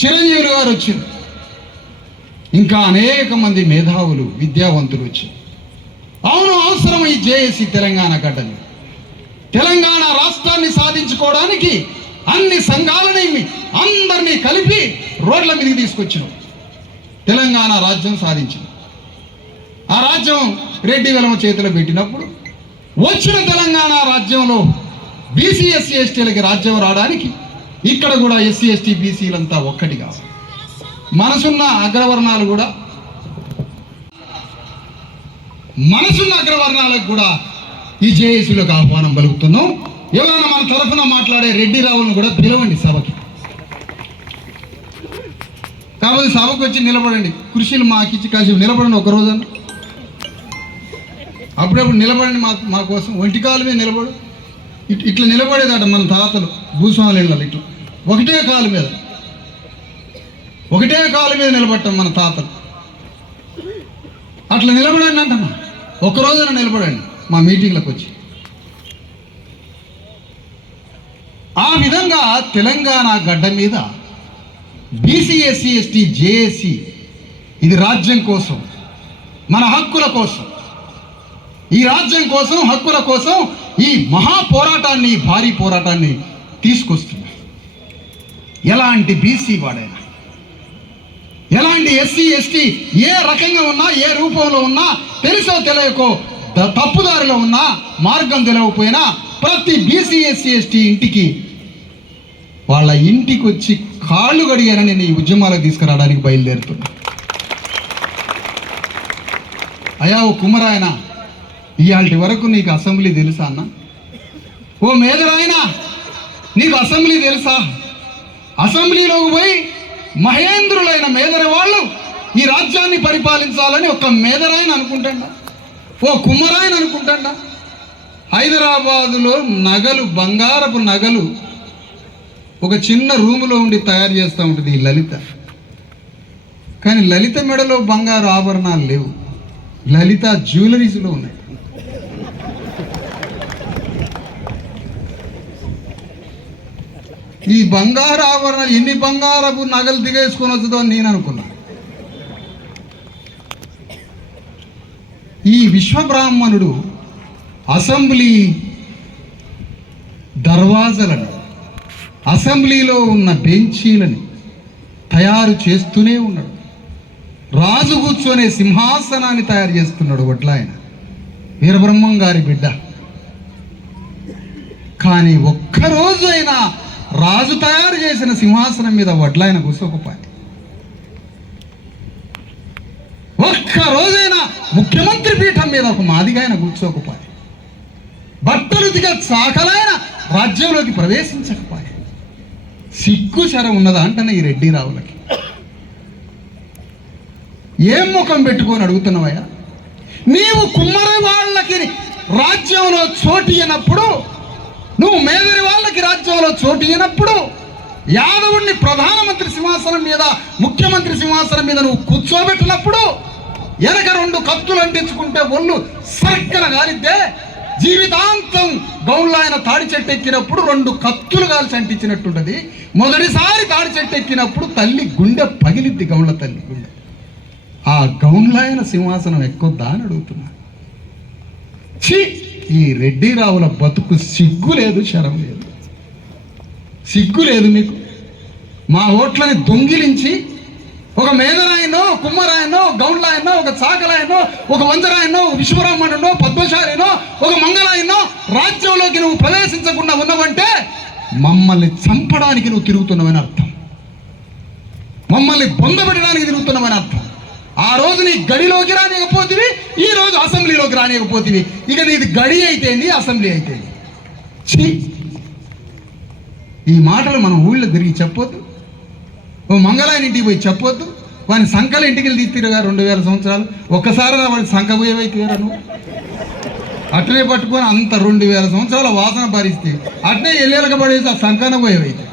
చిరంజీవి గారు వచ్చింది, ఇంకా అనేక మంది మేధావులు, విద్యావంతులు వచ్చారు. అవును, అవసరం ఈ జేఏసీ తెలంగాణ గడ్డని. తెలంగాణ రాష్ట్రాన్ని సాధించుకోవడానికి అన్ని సంఘాలని అందరినీ కలిపి రోడ్ల మీదకి తీసుకొచ్చినాం. తెలంగాణ రాజ్యం సాధించింది. ఆ రాజ్యం రెడ్డి వెలమ చేతిలో పెట్టినప్పుడు వచ్చిన తెలంగాణ రాజ్యంలో బీసీ ఎస్సీ ఎస్టీలకి రాజ్యం రావడానికి ఇక్కడ కూడా ఎస్సీ ఎస్టీ బీసీలంతా ఒక్కటి కావాలి. మనసున్న అగ్రవర్ణాలకు కూడా ఈ జేఏసీలోకి ఆహ్వానం పలుకుతున్నాం. ఎవరైనా మన తరఫున మాట్లాడే రెడ్డి రావులను కూడా పిలవండి సభకి. కాబట్టి సభకు వచ్చి నిలబడండి, కుర్చీలు మాకిచ్చి కాసేపు నిలబడండి. ఒక రోజున అప్పుడప్పుడు నిలబడండి మా కోసం. ఒంటికాలు మీద నిలబడు. ఇట్లా నిలబడేదట మన తాతలు భూస్వాములు ఇళ్ళలో. ఇట్లా ఒకటే కాలు మీద నిలబడటం మన తాతలు. అట్లా నిలబడండి అంటమ్మా. ఒక రోజున నిలబడండి మా మీటింగ్లకు వచ్చి. ఆ విధంగా తెలంగాణ గడ్డ మీద బీసీ ఎస్సీ ఎస్టీ జేఏసీ ఇది రాజ్యం కోసం, మన హక్కుల కోసం, ఈ రాజ్యం కోసం, హక్కుల కోసం ఈ మహా పోరాటాన్ని, భారీ పోరాటాన్ని తీసుకొస్తున్నారు. ఎలాంటి బీసీ వాడైనా, ఎలాంటి ఎస్సీ ఎస్టీ ఏ రకంగా ఉన్నా, ఏ రూపంలో ఉన్నా, తెలుసో తెలియకో తప్పుదారిలో ఉన్నా, మార్గం తెలియకపోయినా ప్రతి బీసీ ఎస్సీ ఎస్టీ ఇంటికి వాళ్ళ ఇంటికి వచ్చి కాళ్ళు గడిగానని నేను ఈ ఉద్యమాలకు తీసుకురావడానికి బయలుదేరుతున్నా. అయ్యా ఓ కుమరాయన, ఇవాళ వరకు నీకు అసెంబ్లీ తెలుసా అన్న? ఓ మేజరాయన, నీకు అసెంబ్లీ తెలుసా? అసెంబ్లీలోకి పోయి మహేంద్రులైన మేదర వాళ్ళు ఈ రాజ్యాన్ని పరిపాలించాలని ఒక మేదరాయన అనుకుంటాడా? ఓ కుమ్మరాయన అనుకుంటాడా? హైదరాబాదులో నగలు, బంగారపు నగలు ఒక చిన్న రూములో ఉండి తయారు చేస్తూ ఉంటుంది ఈ లలిత. కానీ లలిత మెడలో బంగారు ఆభరణాలు లేవు, లలిత జ్యువెలరీస్లో ఉన్నాయి. ఈ బంగారు ఆభరణాలు ఎన్ని బంగారపు నగలు దిగేసుకొని వస్తుందో అని నేను అనుకున్నా. ఈ విశ్వబ్రాహ్మణుడు అసెంబ్లీ దర్వాజలను, అసెంబ్లీలో ఉన్న బెంచీలని తయారు చేస్తూనే ఉన్నాడు. రాజు కూర్చొనే సింహాసనాన్ని తయారు చేస్తున్నాడు వడ్లాయన, వీరబ్రహ్మం గారి బిడ్డ. కానీ ఒక్కరోజు అయినా రాజు తయారు చేసిన సింహాసనం మీద వడ్లాయన కూర్చోకపోయి, ఒక్కరోజైనా ముఖ్యమంత్రి పీఠం మీద ఒక మాదిగా ఆయన కూర్చోకపోయి, బట్టలు దిగ చాకలైన రాజ్యంలోకి ప్రవేశించకపోయి, సిగ్గు చెర ఉన్నదా అంటనే ఈ రెడ్డి రావులకి. ఏం ముఖం పెట్టుకొని అడుగుతున్నావయ్యా? నీవు కుమ్మరి వాళ్ళకి రాజ్యంలో చోటు ఇవ్వనప్పుడు, నువ్వు మేదరి వాళ్ళకి రాజ్యంలో చోటు ఇవ్వనప్పుడు, యాదవుణ్ణి ప్రధానమంత్రి సింహాసనం మీద, ముఖ్యమంత్రి సింహాసనం మీద నువ్వు కూర్చోబెట్టినప్పుడు, వెనక 2 కత్తులు అంటించుకుంటే ఒళ్ళు సర్కన గాలిద్దే, జీవితాంతం గౌన్లో ఆయన తాడి చెట్టు ఎక్కినప్పుడు 2 కత్తులు కాల్చి అంటించినట్టుంటది. మొదటిసారి తాడి చెట్టు ఎక్కినప్పుడు తల్లి గుండె పగిలిద్ది, గౌన్ల తల్లి గుండె. ఆ గౌన్లో ఆయన సింహాసనం ఎక్కుద్దా అని అడుగుతున్నా. ఈ రెడ్డి రావుల బతుకు సిగ్గు లేదు, శరం లేదు, సిగ్గు లేదు మీకు. మా ఓట్లని దొంగిలించి ఒక మేదరాయనో, కుమ్మరాయనో, గౌండ్లాయనో, ఒక చాకలాయనో, ఒక వంజరాయనో, ఒక విశ్వబ్రాహ్మణుడో, పద్మశాలినో, ఒక మంగళాయనో రాజ్యంలోకి నువ్వు ప్రవేశించకుండా ఉన్నావంటే మమ్మల్ని చంపడానికి నువ్వు తిరుగుతున్నావని అర్థం, మమ్మల్ని బొందబెట్టడానికి తిరుగుతున్నావని అర్థం. ఆ రోజు నీ గడిలోకి రానియకపోతివి, ఈ రోజు అసెంబ్లీలోకి రానియకపోతివి. ఇక నీది గడి అయితేంది, అసెంబ్లీ అయితేంది. ఈ మాటలు మనం ఊళ్ళో తిరిగి చెప్పొద్దు, ఓ మంగళాయన ఇంటికి పోయి చెప్పొద్దు. వాని సంకల ఇంటికి వెళ్ళి తీరుగా 2000 సంవత్సరాలు ఒక్కసారి వాడి సంఖ పోయేవైతేరా నువ్వు. అట్నే పట్టుకొని అంత 2000 సంవత్సరాల వాసన భరిస్తే అట్నే ఎల్లేలక పడేసి ఆ సంఖన పోయేవైతే.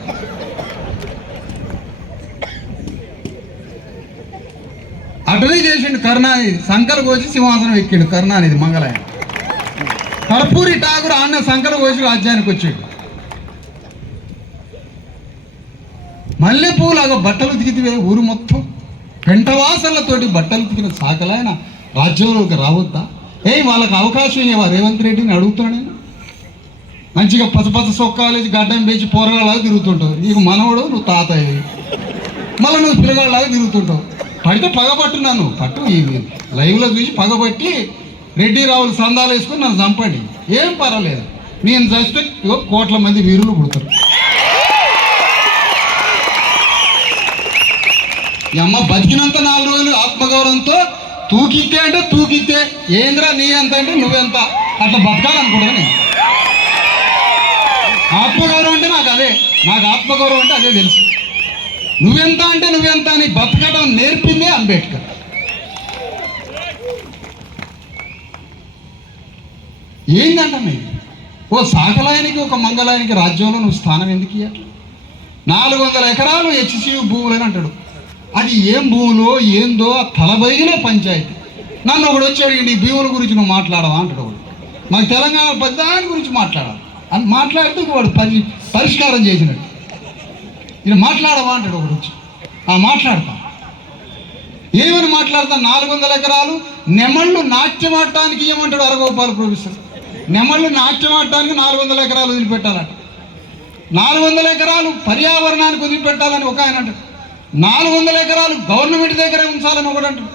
అటనే చేసిండు కరుణానిధి, సంకలు కోసి సింహాసనం ఎక్కిండు కరుణానిధి మంగళాయన. కర్పూరి ఠాకూర్ ఆన్న సంకలు కోసి రాజ్యానికి వచ్చాడు. మల్లెపూలాగా బట్టలు ఉతికితే ఊరు మొత్తం పెంటవాసనలతోటి బట్టలు ఉతికిన సాకలైన రాజ్యంలోకి రావద్దా? వాళ్ళకి అవకాశం ఇవ్వ రేవంత్ రెడ్డిని అడుగుతున్నాను నేను. మంచిగా పచ్చ సొక్కాలేసి గడ్డం వేసి పోరగాళ్ళలాగా తిరుగుతుంటావు. నీకు మనవడు, నువ్వు తాతయ్య, మళ్ళీ నువ్వు పిల్లగాళ్ళలాగా తిరుగుతుంటావు. పడితే పగబట్టున్నాను, పట్టు ఈ లైవ్లో చూసి పగబట్టి రెడ్డి రావులు సందాలు వేసుకొని నన్ను చంపండి, ఏం పర్వాలేదు. నేను చస్తే 1 కోట్ల మంది వీరులు పుడతారు. ఈ అమ్మ బతికినంత 4 రోజులు ఆత్మగౌరవంతో తూకితే అంటే తూకితే, ఏంద్రా నీ ఎంత అంటే నువ్వెంత, అట్లా బతకాలనుకుంటున్నా నేను. ఆత్మగౌరవం అంటే నాకు అదే, నాకు ఆత్మగౌరవం అంటే అదే తెలుసు. నువ్వెంత అంటే నువ్వెంత అని బతకడం నేర్పిందే అంబేద్కర్. ఏందంట మీరు ఓ సాకలాయనికి, ఒక మంగళాయనికి రాజ్యంలో నువ్వు స్థానం ఎందుకు ఇవ్వట్లా? 400 ఎకరాలు హెచ్సియు భూములని అంటాడు. అది ఏం భూములో ఏందో ఆ తలబైగిలే పంచాయతీ. నన్ను ఒకడు వచ్చాడు, నీ భూముల గురించి నువ్వు మాట్లాడవా అంటాడు ఒకడు. మాకు తెలంగాణ దాని గురించి మాట్లాడాలి అని మాట్లాడితే వాడు పరిష్కారం చేసినట్టు. ఇది మాట్లాడవా అంటాడు ఒకడు వచ్చి. మాట్లాడతా, ఏమని మాట్లాడతా? 400 ఎకరాలు నెమళ్ళు నాట్యం ఆడటానికి ఇవ్వమంటాడు అరగోపాల్ ప్రొఫెసర్. నెమళ్ళు నాట్యం ఆడటానికి 400 ఎకరాలు వదిలిపెట్టాలట. 400 ఎకరాలు పర్యావరణానికి వదిలిపెట్టాలని ఒక ఆయన అంటాడు. 400 ఎకరాలు గవర్నమెంట్ దగ్గరే ఉంచాలని ఒకడు అంటాడు.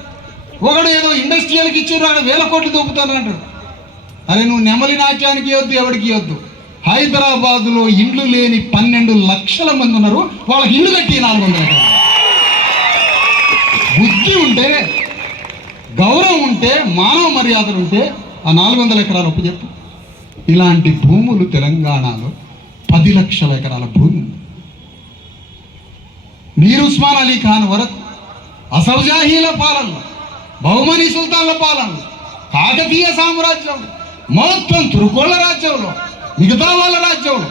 ఒకడు ఏదో ఇండస్ట్రియల్కి ఇచ్చారు, అక్కడ 1000 కోట్లు దొబ్బుతాను అంటాడు. అరే నువ్వు నెమలి నాట్యానికి ఇవ్వద్దు, ఎవరికి ఇవ్వద్దు. హైదరాబాదులో ఇండ్లు లేని 12 లక్షల మంది ఉన్నారు, వాళ్ళకి ఇల్లు కట్టి 400 ఎకరాలు. బుద్ధి ఉంటే, గౌరవం ఉంటే, మానవ మర్యాదలు ఉంటే ఆ 400 ఎకరాలు ఒప్పు చెప్పు. ఇలాంటి భూములు తెలంగాణలో 10 లక్షల ఎకరాల భూమి. మీర్ ఉస్మాన్ అలీ ఖాన్ వరకు, అసఫ్ జాహీల పాలనలో, బహుమనీ సుల్తాన్ల పాలనలో, కాకతీయ సామ్రాజ్యం, మొత్తం తురుకోళ్ళ రాజ్యంలో, మిగతా వాళ్ళ రాజ్యంలో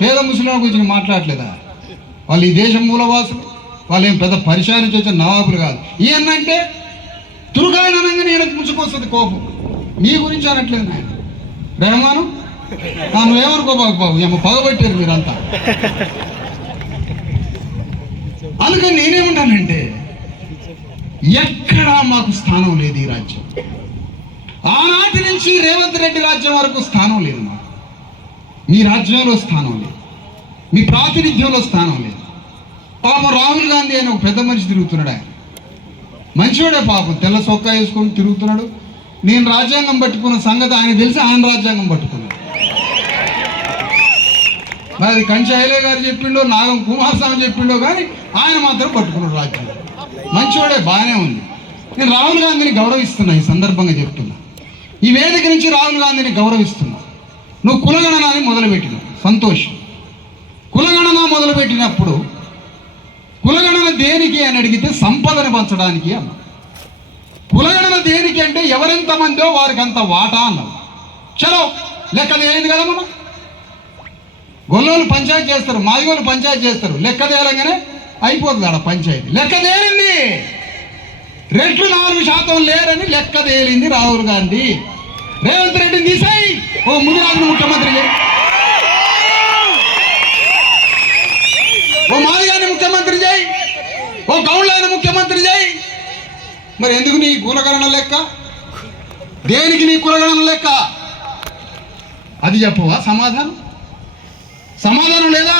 పేద ముస్లింల గురించి మాట్లాడలేదా? వాళ్ళు ఈ దేశం మూలవాసులు, వాళ్ళు ఏం పెద్ద పరిశానికి వచ్చిన నవాబులు కాదు. ఈయనంటే తురుగాయన అనగానే ఈయనకు ముంచుకొస్తుంది కోపం. మీ గురించి అనట్లేదు నాయన రెహమాను, నువ్వేమనుకో బాబు, ఏమో పగబట్టారు మీరంతా. అందుకని నేనేమంటానంటే ఎక్కడా మాకు స్థానం లేదు ఈ రాజ్యం. ఆనాటి నుంచి రేవంత్ రెడ్డి రాజ్యం వరకు స్థానం లేదు మాకు. మీ రాజ్యంలో స్థానం లేదు, మీ ప్రాతినిధ్యంలో స్థానం లేదు. పాపం రాహుల్ గాంధీ ఆయన ఒక పెద్ద మనిషి తిరుగుతున్నాడు. ఆయన మంచివాడే పాపం, తెల్ల సొక్కా వేసుకొని తిరుగుతున్నాడు. నేను రాజ్యాంగం పట్టుకున్న సంగతి ఆయన తెలిసి ఆయన రాజ్యాంగం పట్టుకున్నాడు. మరి అది కంచాయిలే గారు చెప్పిండో, నాగం కుమారస్వామి చెప్పిండో కానీ ఆయన మాత్రం పట్టుకున్నాడు రాజ్యాంగం. మంచివాడే, బాగానే ఉంది. నేను రాహుల్ గాంధీని గౌరవిస్తున్నా, ఈ సందర్భంగా చెప్తున్నా. ఈ వేదిక నుంచి రాహుల్ గాంధీని గౌరవిస్తున్నా. నువ్వు కులగణనాన్ని మొదలుపెట్టినావు, సంతోషం. కులగణన మొదలుపెట్టినప్పుడు కులగణన దేనికి అని అడిగితే సంపదను పంచడానికి అన్నావు. కులగణన దేనికి అంటే ఎవరెంతమందో వారికి అంత వాటా అన్నావు. చలో లెక్క తేలింది కదా. మనం గొల్లోళ్ళు పంచాయతీ చేస్తారు, మాదిగోళ్ళు పంచాయతీ చేస్తారు. లెక్క తేలంగానే అయిపోతుంది ఆడ పంచాయతీ. లెక్క తేలింది, రెట్లు 4% లేరని లెక్క తేలింది రాహుల్ గాంధీ. రేవంత్ రెడ్డిని తీసాయి, ఓ ముదిరాజును ముఖ్యమంత్రి చేయి, ఓ మాదిగాని ముఖ్యమంత్రి చేయి, ఓ గౌళ్ళని ముఖ్యమంత్రి చేయి. మరి ఎందుకు నీ కులగణన లెక్క? దేనికి నీ కులగణన లెక్క? అది చెప్పవా? సమాధానం లేదా?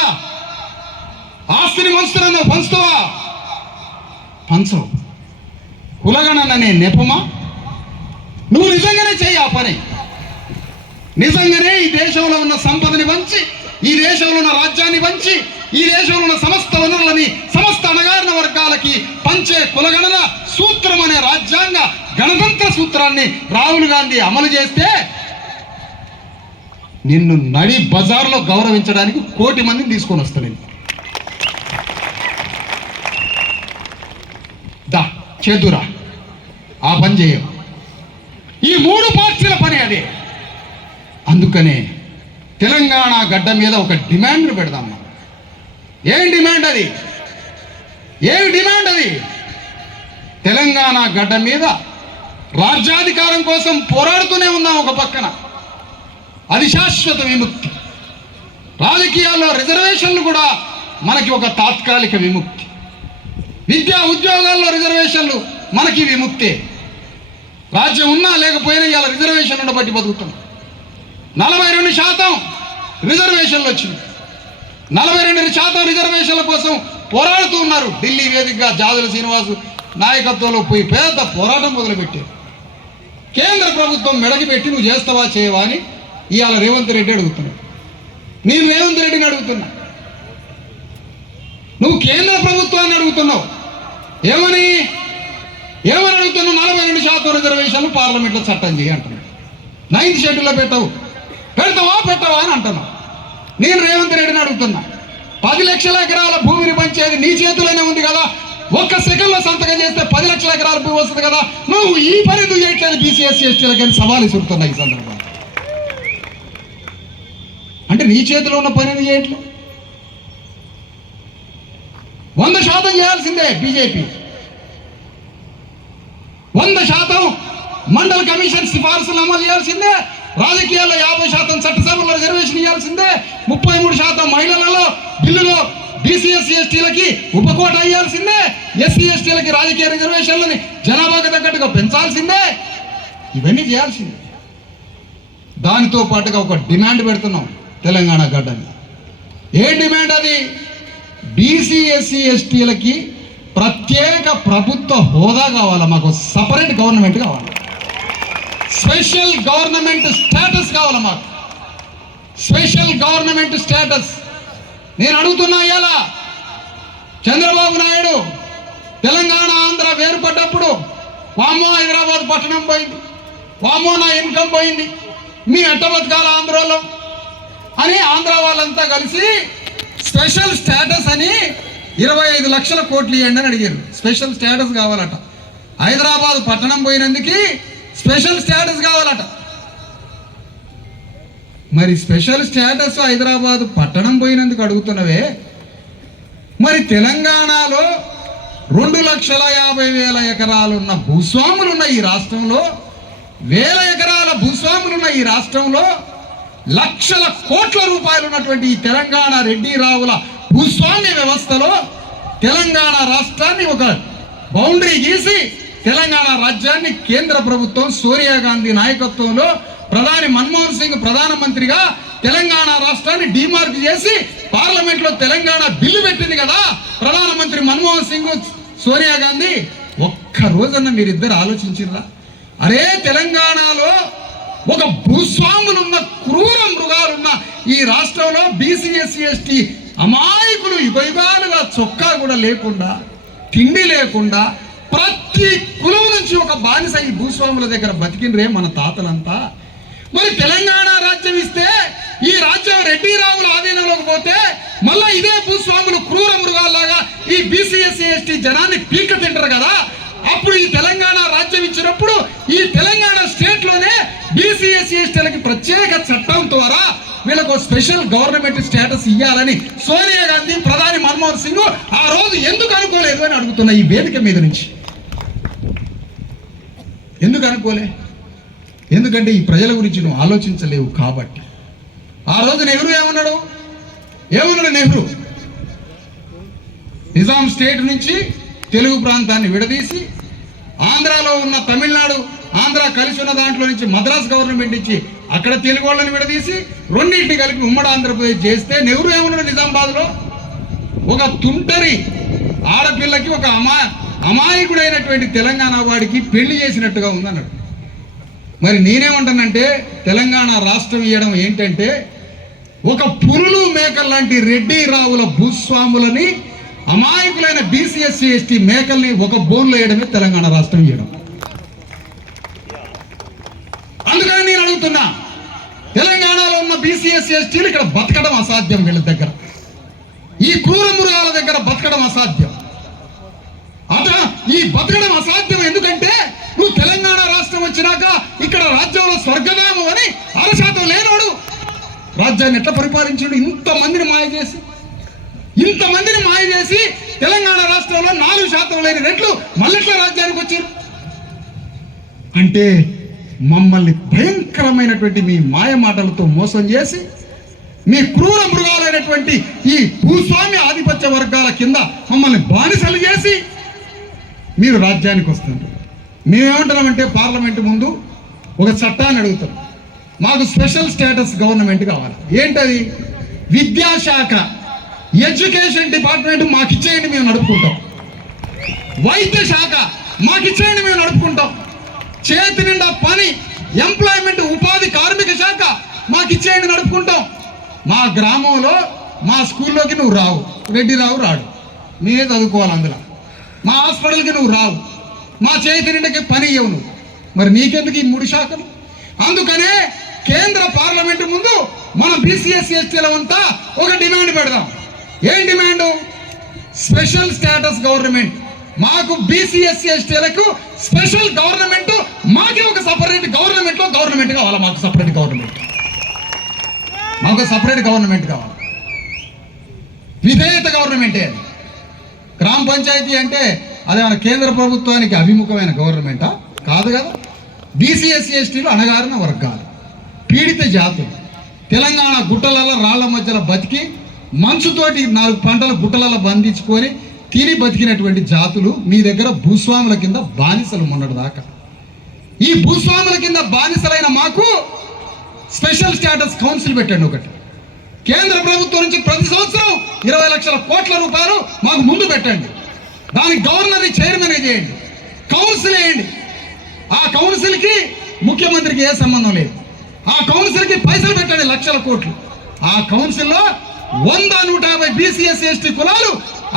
ఆస్తిని పంచుతున్నా, పంచుతావా? పంచవు. కులగణననే నెపమా? నువ్వు నిజంగానే చెయ్యి ఆ పని. నిజంగానే ఈ దేశంలో ఉన్న సంపదని పంచి, ఈ దేశంలో ఉన్న రాజ్యాన్ని పంచి, ఈ దేశంలో ఉన్న సమస్త వనరులని సమస్త అణగారిన వర్గాలకి పంచే కులగణన సూత్రం అనే రాజ్యాంగ గణతంత్ర సూత్రాన్ని రాహుల్ గాంధీ అమలు చేస్తే నిన్ను నడి బజార్లో గౌరవించడానికి 1 కోటి మందిని తీసుకొని వస్తాను. దా చేదురా, ఆ పని చేయం. ఈ 3 పార్టీల పని అదే. అందుకనే తెలంగాణ గడ్డ మీద ఒక డిమాండ్ను పెడదాం. ఏం డిమాండ్ అది? తెలంగాణ గడ్డ మీద రాజ్యాధికారం కోసం పోరాడుతూనే ఉన్నాం ఒక పక్కన. అది శాశ్వత విముక్తి. రాజకీయాల్లో రిజర్వేషన్లు కూడా మనకి ఒక తాత్కాలిక విముక్తి. విద్యా ఉద్యోగాల్లో రిజర్వేషన్లు మనకి విముక్తే. రాజ్యం ఉన్నా లేకపోయినా ఇవాళ రిజర్వేషన్లను బట్టి బతుకుతున్నాం. 42% రిజర్వేషన్లు వచ్చింది. 42% రిజర్వేషన్ల కోసం పోరాడుతూ ఉన్నారు. ఢిల్లీ వేదికగా జాదుల శ్రీనివాసు నాయకత్వంలో పోయి పెద్ద పోరాటం మొదలుపెట్టారు. కేంద్ర ప్రభుత్వం మెడకి పెట్టి నువ్వు చేస్తావా చేయవా అని ఇవాళ రేవంత్ రెడ్డి అడుగుతున్నాడు. నేను రేవంత్ రెడ్డిని అడుగుతున్నా, నువ్వు కేంద్ర ప్రభుత్వాన్ని అడుగుతున్నావు. ఏమని అడుగుతున్నావు? 42% రిజర్వేషన్లు పార్లమెంట్లో చట్టం చేయి అంటున్నావు. 9th షెడ్యూల్లో పెట్టవా అని అంటున్నావు. నేను రేవంత్ రెడ్డిని అడుగుతున్నా, 10 లక్షల ఎకరాల భూమిని పంచేది నీ చేతిలోనే ఉంది కదా. 1 సెకండ్లో సంతకం చేస్తే 10 లక్షల ఎకరాల భూమి వస్తుంది కదా. నువ్వు ఈ పని ఎందుకు చేయట్లేదు? BCS STలకు సవాలు ఇస్తున్నా ఈ సందర్భంగా. అంటే నీ చేతిలో ఉన్న పని ఎందుకు చేయట్లేదు? 100% చేయాల్సిందే బీజేపీ. 100% మండల కమిషన్ సిఫార్సులు అమలు చేయాల్సిందే. రాజకీయాల్లో 50% చట్టసభలో రిజర్వేషన్ ఇవ్వాల్సిందే. 33% మహిళలలో బిల్లులో BCS STలకి ఉపకోట అయ్యాల్సిందే. SC STలకి రాజకీయ రిజర్వేషన్లని జనాభాకు తగ్గట్టుగా పెంచాల్సిందే. ఇవన్నీ చేయాల్సిందే. దానితో పాటుగా ఒక డిమాండ్ పెడుతున్నాం తెలంగాణ గడ్డని. ఏ డిమాండ్ అది? BCS STలకి ప్రత్యేక ప్రభుత్వ హోదా కావాలా, మాకు సపరేట్ గవర్నమెంట్ కావాలి, స్పెషల్ గవర్నమెంట్ స్టేటస్ కావాలి, మాకు స్పెషల్ గవర్నమెంట్ స్టేటస్. నేను అడుగుతున్నా, ఇవాళ చంద్రబాబు నాయుడు తెలంగాణ ఆంధ్ర వేరుపడ్డప్పుడు వామో హైదరాబాద్ పట్టణం పోయింది, వామో నా ఇన్కమ్ పోయింది, మీ ఎట్ట బతకాల ఆంధ్రలో అని ఆంధ్ర వాళ్ళంతా కలిసి స్పెషల్ స్టేటస్ అని 25 లక్షల కోట్లు ఇవ్వండి అని అడిగారు. స్పెషల్ స్టేటస్ కావాలట. హైదరాబాద్ పట్టణం పోయినందుకు స్పెషల్ స్టేటస్ కావాలట. మరి స్పెషల్ స్టేటస్ హైదరాబాద్ పట్టణం పోయినందుకు అడుగుతున్నవే, మరి తెలంగాణలో 2,50,000 ఎకరాలున్న భూస్వాములున్న ఈ రాష్ట్రంలో, వేల ఎకరాల భూస్వాములున్న ఈ రాష్ట్రంలో, లక్షల కోట్ల రూపాయలు ఉన్నటువంటి ఈ తెలంగాణ రెడ్డి రావుల భూస్వామ్య వ్యవస్థలో తెలంగాణ రాష్ట్రాన్ని ఒక బౌండరీ గీసి తెలంగాణ రాజ్యాన్ని కేంద్ర ప్రభుత్వం సోనియా గాంధీ నాయకత్వంలో ప్రధాని మన్మోహన్ సింగ్ ప్రధానమంత్రిగా తెలంగాణ రాష్ట్రాన్ని డిమార్క్ చేసి పార్లమెంట్లో తెలంగాణ బిల్లు పెట్టింది కదా ప్రధానమంత్రి మన్మోహన్ సింగ్ సోనియా గాంధీ. ఒక్క రోజన్న మీరిద్దరు ఆలోచించిర్రా? అరే తెలంగాణలో ఒక భూస్వాములున్న క్రూర మృగాలున్న ఈ రాష్ట్రంలో బీసీ ఎస్సీ ఎస్టీ అమాయకులు యుగాలుగా చొక్కా కూడా లేకుండా, తిండి లేకుండా, ప్రతి కులం నుంచి ఒక బానిస ఈ భూస్వాముల దగ్గర బతికినరే మన తాతలంతా. మరి తెలంగాణ రాజ్యం ఇస్తే ఈ రాజ్యం రెడ్డి రావుల ఆధీనంలోకి పోతే మళ్ళా ఇదే భూస్వాములు క్రూర మృగాల్లాగా ఈ బీసీ ఎస్సీ ఎస్టీ జనాన్ని పీక తింటారు కదా. అప్పుడు ఈ తెలంగాణ రాజ్యం ఇచ్చినప్పుడు ఈ తెలంగాణ స్టేట్ లోనే బీసీ ఎస్సీ ఎస్టీలకి ప్రత్యేక చట్టం ద్వారా వీళ్ళకు స్పెషల్ గవర్నమెంట్ స్టేటస్ ఇవ్వాలని సోనియా గాంధీ ప్రధాని మన్మోహన్ సింగ్ ఆ రోజు ఎందుకు అనుకోలేదు అని అడుగుతున్నా ఈ వేదిక మీద నుంచి. ఎందుకు అనుకోలే? ఎందుకంటే ఈ ప్రజల గురించి నువ్వు ఆలోచించలేవు కాబట్టి. ఆ రోజు నెహ్రూ ఏమన్నాడు? నెహ్రూ నిజాం స్టేట్ నుంచి తెలుగు ప్రాంతాన్ని విడదీసి ఆంధ్రాలో ఉన్న తమిళనాడు ఆంధ్ర కలిసి ఉన్న దాంట్లో నుంచి మద్రాస్ గవర్నమెంట్ నుంచి అక్కడ తెలుగు వాళ్ళని విడదీసి రెండింటిని కలిపి ఉమ్మడి ఆంధ్రప్రదేశ్ చేస్తే నెహ్రూ ఏమన్నాడు నిజామాబాద్లో? ఒక తుంటరి ఆడపిల్లకి ఒక అమాయకుడైనటువంటి తెలంగాణ వాడికి పెళ్లి చేసినట్టుగా ఉందన్నాడు. మరి నేనేమంటానంటే తెలంగాణ రాష్ట్రం ఇవ్వడం ఏంటంటే ఒక పురులు మేకల్ లాంటి రెడ్డి రావుల భూస్వాములని అమాయకులైన బీసీ ఎస్సీ ఎస్టీ మేకల్ని ఒక బోన్లో వేయడమే తెలంగాణ రాష్ట్రం ఇవ్వడం. అందుకని నేను అడుగుతున్నా, తెలంగాణలో ఉన్న బీసీ ఎస్సీ ఎస్టీలు ఇక్కడ బతకడం అసాధ్యం. వీళ్ళ దగ్గర ఈ క్రూర మృగాల దగ్గర బతకడం అసాధ్యం. ఈ బతకడం అసాధ్యం ఎందుకంటే నువ్వు తెలంగాణ రాష్ట్రం వచ్చినాక ఇక్కడ రాజ్యంలో స్వర్గధామం అని 6% లేనోడు రాజ్యాన్ని ఎట్లా పరిపాలించాడు? ఇంతమందిని మాయ చేసి తెలంగాణ రాష్ట్రంలో 4% లేని రెట్లు మళ్ళెట్లా రాజ్యానికి వచ్చారు అంటే మమ్మల్ని భయంకరమైనటువంటి మీ మాయ మాటలతో మోసం చేసి మీ క్రూర మృగాలైనటువంటి ఈ భూస్వామ్య ఆధిపత్య వర్గాల కింద మమ్మల్ని బానిసలు చేసి మీరు రాజ్యానికి వస్తున్నారు. మేమేమంటున్నామంటే పార్లమెంటు ముందు ఒక చట్టాన్ని అడుగుతాం, మాకు స్పెషల్ స్టేటస్ గవర్నమెంట్ కావాలి. ఏంటది? విద్యాశాఖ, ఎడ్యుకేషన్ డిపార్ట్మెంట్ మాకు ఇచ్చేయండి, మేము నడుపుకుంటాం. వైద్య శాఖ మాకు ఇచ్చేయండి, మేము నడుపుకుంటాం. చేతి నిండా పని, ఎంప్లాయ్మెంట్, ఉపాధి కార్మిక శాఖ మాకు ఇచ్చేయండి, నడుపుకుంటాం. మా గ్రామంలో మా స్కూల్లోకి నువ్వు రావు, రెడ్డి రావు రాడు, మీరే చదువుకోవాలి. అందులో మా హాస్పిటల్కి నువ్వు రావు, మా చేతి నిండకి పని ఇవ్వవు నువ్వు. మరి నీకెందుకు ఈ 3 శాఖలు? అందుకనే కేంద్ర పార్లమెంటు ముందు మన బీసీ ఎస్సీ ఎస్టీలంతా ఒక డిమాండ్ పెడదాం. ఏం డిమాండ్? Special status government. మాకు బీసీ ఎస్సీ ఎస్టీలకు స్పెషల్ గవర్నమెంట్, మాకు ఒక సపరేట్ గవర్నమెంట్ కావాలి. మాకు సపరేట్ గవర్నమెంట్ కావాలి. విధేయత గవర్నమెంటే అది. గ్రామ పంచాయతీ అంటే అదేమైనా కేంద్ర ప్రభుత్వానికి అభిముఖమైన గవర్నమెంటా? కాదు కదా. బీసీ ఎస్సీ ఎస్టీలు అణగారిన వర్గాలు, పీడిత జాతులు, తెలంగాణ గుట్టలలో రాళ్ల మధ్యలో బతికి మంచుతోటి 4 పంటల గుట్టలలో బంధించుకొని తిని బతికినటువంటి జాతులు మీ దగ్గర భూస్వాముల కింద బానిసలు మొన్నటి దాకా. ఈ భూస్వాముల కింద బానిసలైన మాకు స్పెషల్ స్టేటస్ కౌన్సిల్ పెట్టండి ఒకటి. కేంద్ర ప్రభుత్వం నుంచి ప్రతి సంవత్సరం 20 లక్షల కోట్ల రూపాయలు మాకు ముందు పెట్టండి. దానికి గవర్నర్ని చైర్మన్ చేయండి, కౌన్సిల్ వేయండి. ఆ కౌన్సిల్కి ముఖ్యమంత్రికి ఏ సంబంధం లేదు. ఆ కౌన్సిల్కి పైసలు పెట్టండి, లక్షల కోట్లు. ఆ కౌన్సిల్లో 100-150 బీసీ ఎస్సీ ఎస్టీ కులాలు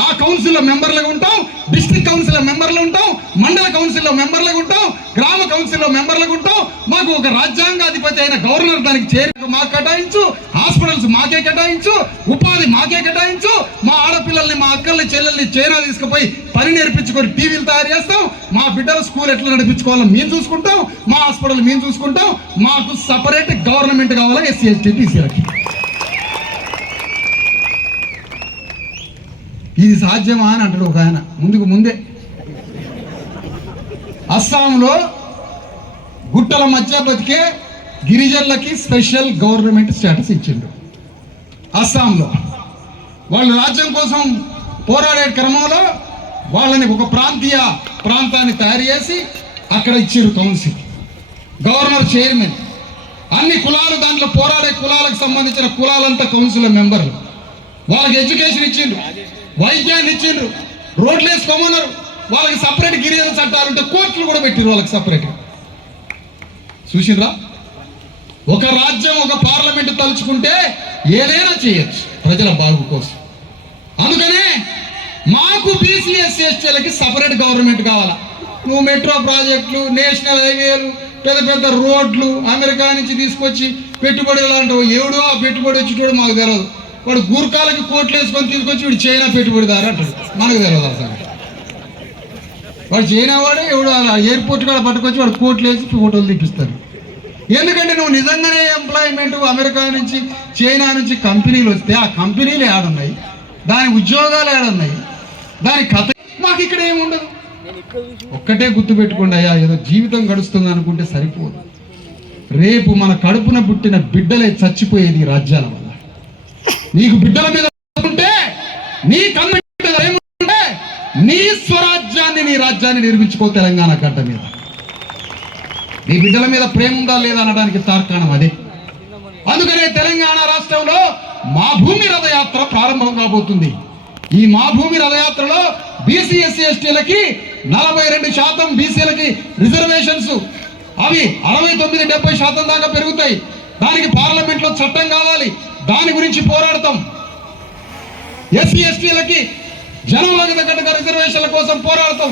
ఆ కౌన్సిల్లో మెంబర్లుగా ఉంటాం. డిస్ట్రిక్ట్ కౌన్సిల్లో మెంబర్లు ఉంటాం, మండల కౌన్సిల్లో మెంబర్లుగా ఉంటాం, గ్రామ కౌన్సిల్లో మెంబర్లుగా ఉంటాం. మా మాకు ఒక రాజ్యాంగాధిపతి అయిన గవర్నర్ దానికి చేరి మాకు కేటాయించు, హాస్పిటల్స్ మాకే కేటాయించు, ఉపాధి మాకే కేటాయించు, మా ఆడపిల్లల్ని మా అక్కల్ని చెల్లెల్ని చైనా తీసుకుపోయి పని నేర్పించుకొని టీవీలు తయారు చేస్తాం, మా బిడ్డల స్కూల్ ఎట్లా నడిపించుకోవాలో మేము చూసుకుంటాం, మా హాస్పిటల్ మేము చూసుకుంటాం, మాకు సపరేట్ గవర్నమెంట్ కావాలా ఎస్సీ ఎస్టీ బీసీలకి. ఇది సాధ్యమా అని అంటాడు ఒక ఆయన ముందే. అస్సాంలో గుట్టల మధ్య బతికే గిరిజనులకి స్పెషల్ గవర్నమెంట్ స్టేటస్ ఇచ్చిండు. అస్సాంలో వాళ్ళు రాజ్యం కోసం పోరాడే క్రమంలో వాళ్ళని ఒక ప్రాంతాన్ని తయారు చేసి అక్కడ ఇచ్చారు కౌన్సిల్, గవర్నర్ చైర్మన్, అన్ని కులాలు దాంట్లో పోరాడే కులాలకు సంబంధించిన కులాలంతా కౌన్సిల్ మెంబర్లు. వాళ్ళకి ఎడ్యుకేషన్ ఇచ్చిండ్రు, వైద్యాన్ని ఇచ్చిండ్రు, రోడ్లు వేసుకోమన్నారు. వాళ్ళకి సపరేట్ గిరిజన చట్టాలు ఉంటే కోర్టులు కూడా పెట్టిరు వాళ్ళకి సపరేట్గా. చూసిండ్రా? ఒక రాజ్యం ఒక పార్లమెంట్ తలుచుకుంటే ఏదైనా చేయొచ్చు ప్రజల బాగు కోసం. అందుకనే మాకు బీసీ ఎస్సీ ఎస్టీలకి సపరేట్ గవర్నమెంట్ కావాలా. నువ్వు మెట్రో ప్రాజెక్టులు, నేషనల్ హైవేలు, పెద్ద పెద్ద రోడ్లు అమెరికా నుంచి తీసుకొచ్చి పెట్టుబడి లాంటివి ఎవడో ఆ పెట్టుబడి వచ్చేటోడు మాకు తెలియదు. వాడు గూర్ఖాలకి కోట్లు వేసుకొని తీసుకొచ్చి వీడు చైనా పెట్టుబడిదారు అంటాడు, మనకు తెలియదు అసలు. వాడు చైనా వాడే ఎవడు ఎయిర్పోర్ట్ కాడ పట్టుకొచ్చి వాడు కోట్లు వేసి ఫోటోలు తీపిస్తారు. ఎందుకంటే నువ్వు నిజంగానే ఎంప్లాయ్మెంట్ అమెరికా నుంచి చైనా నుంచి కంపెనీలు వస్తే ఆ కంపెనీలు ఏడున్నాయి, దాని ఉద్యోగాలు ఏడున్నాయి, దాని కథ మాకు ఇక్కడ ఏముండదు. ఒక్కటే గుర్తుపెట్టుకోండి అయ్యా, ఏదో జీవితం గడుస్తుంది అనుకుంటే సరిపోదు. రేపు మన కడుపున పుట్టిన బిడ్డలే చచ్చిపోయేది రాజ్యాల వల్ల. నీకు బిడ్డల మీద ఉంటే, నీ కన్ను ఏముంటే నీ స్వరాజ్యాన్ని నీ రాజ్యాన్ని నిర్మించుకో. తెలంగాణ గడ్డ మీద నీ బిడ్డల మీద ప్రేమ ఉందా లేదా అనడానికి తార్కాణం అదే. అందుకనే తెలంగాణ రాష్ట్రంలో మా భూమి రథయాత్ర ప్రారంభం కాబోతుంది. ఈ మా భూమి రథయాత్రలో బీసీ ఎస్సీ ఎస్టీలకి 42% బీసీలకి రిజర్వేషన్స్, అవి 69-70% దాకా పెరుగుతాయి. దానికి పార్లమెంట్లో చట్టం కావాలి, దాని గురించి పోరాడతాం. ఎస్సీ ఎస్టీలకి జనవలగత గడ్డ రిజర్వేషన్ల కోసం పోరాడతాం.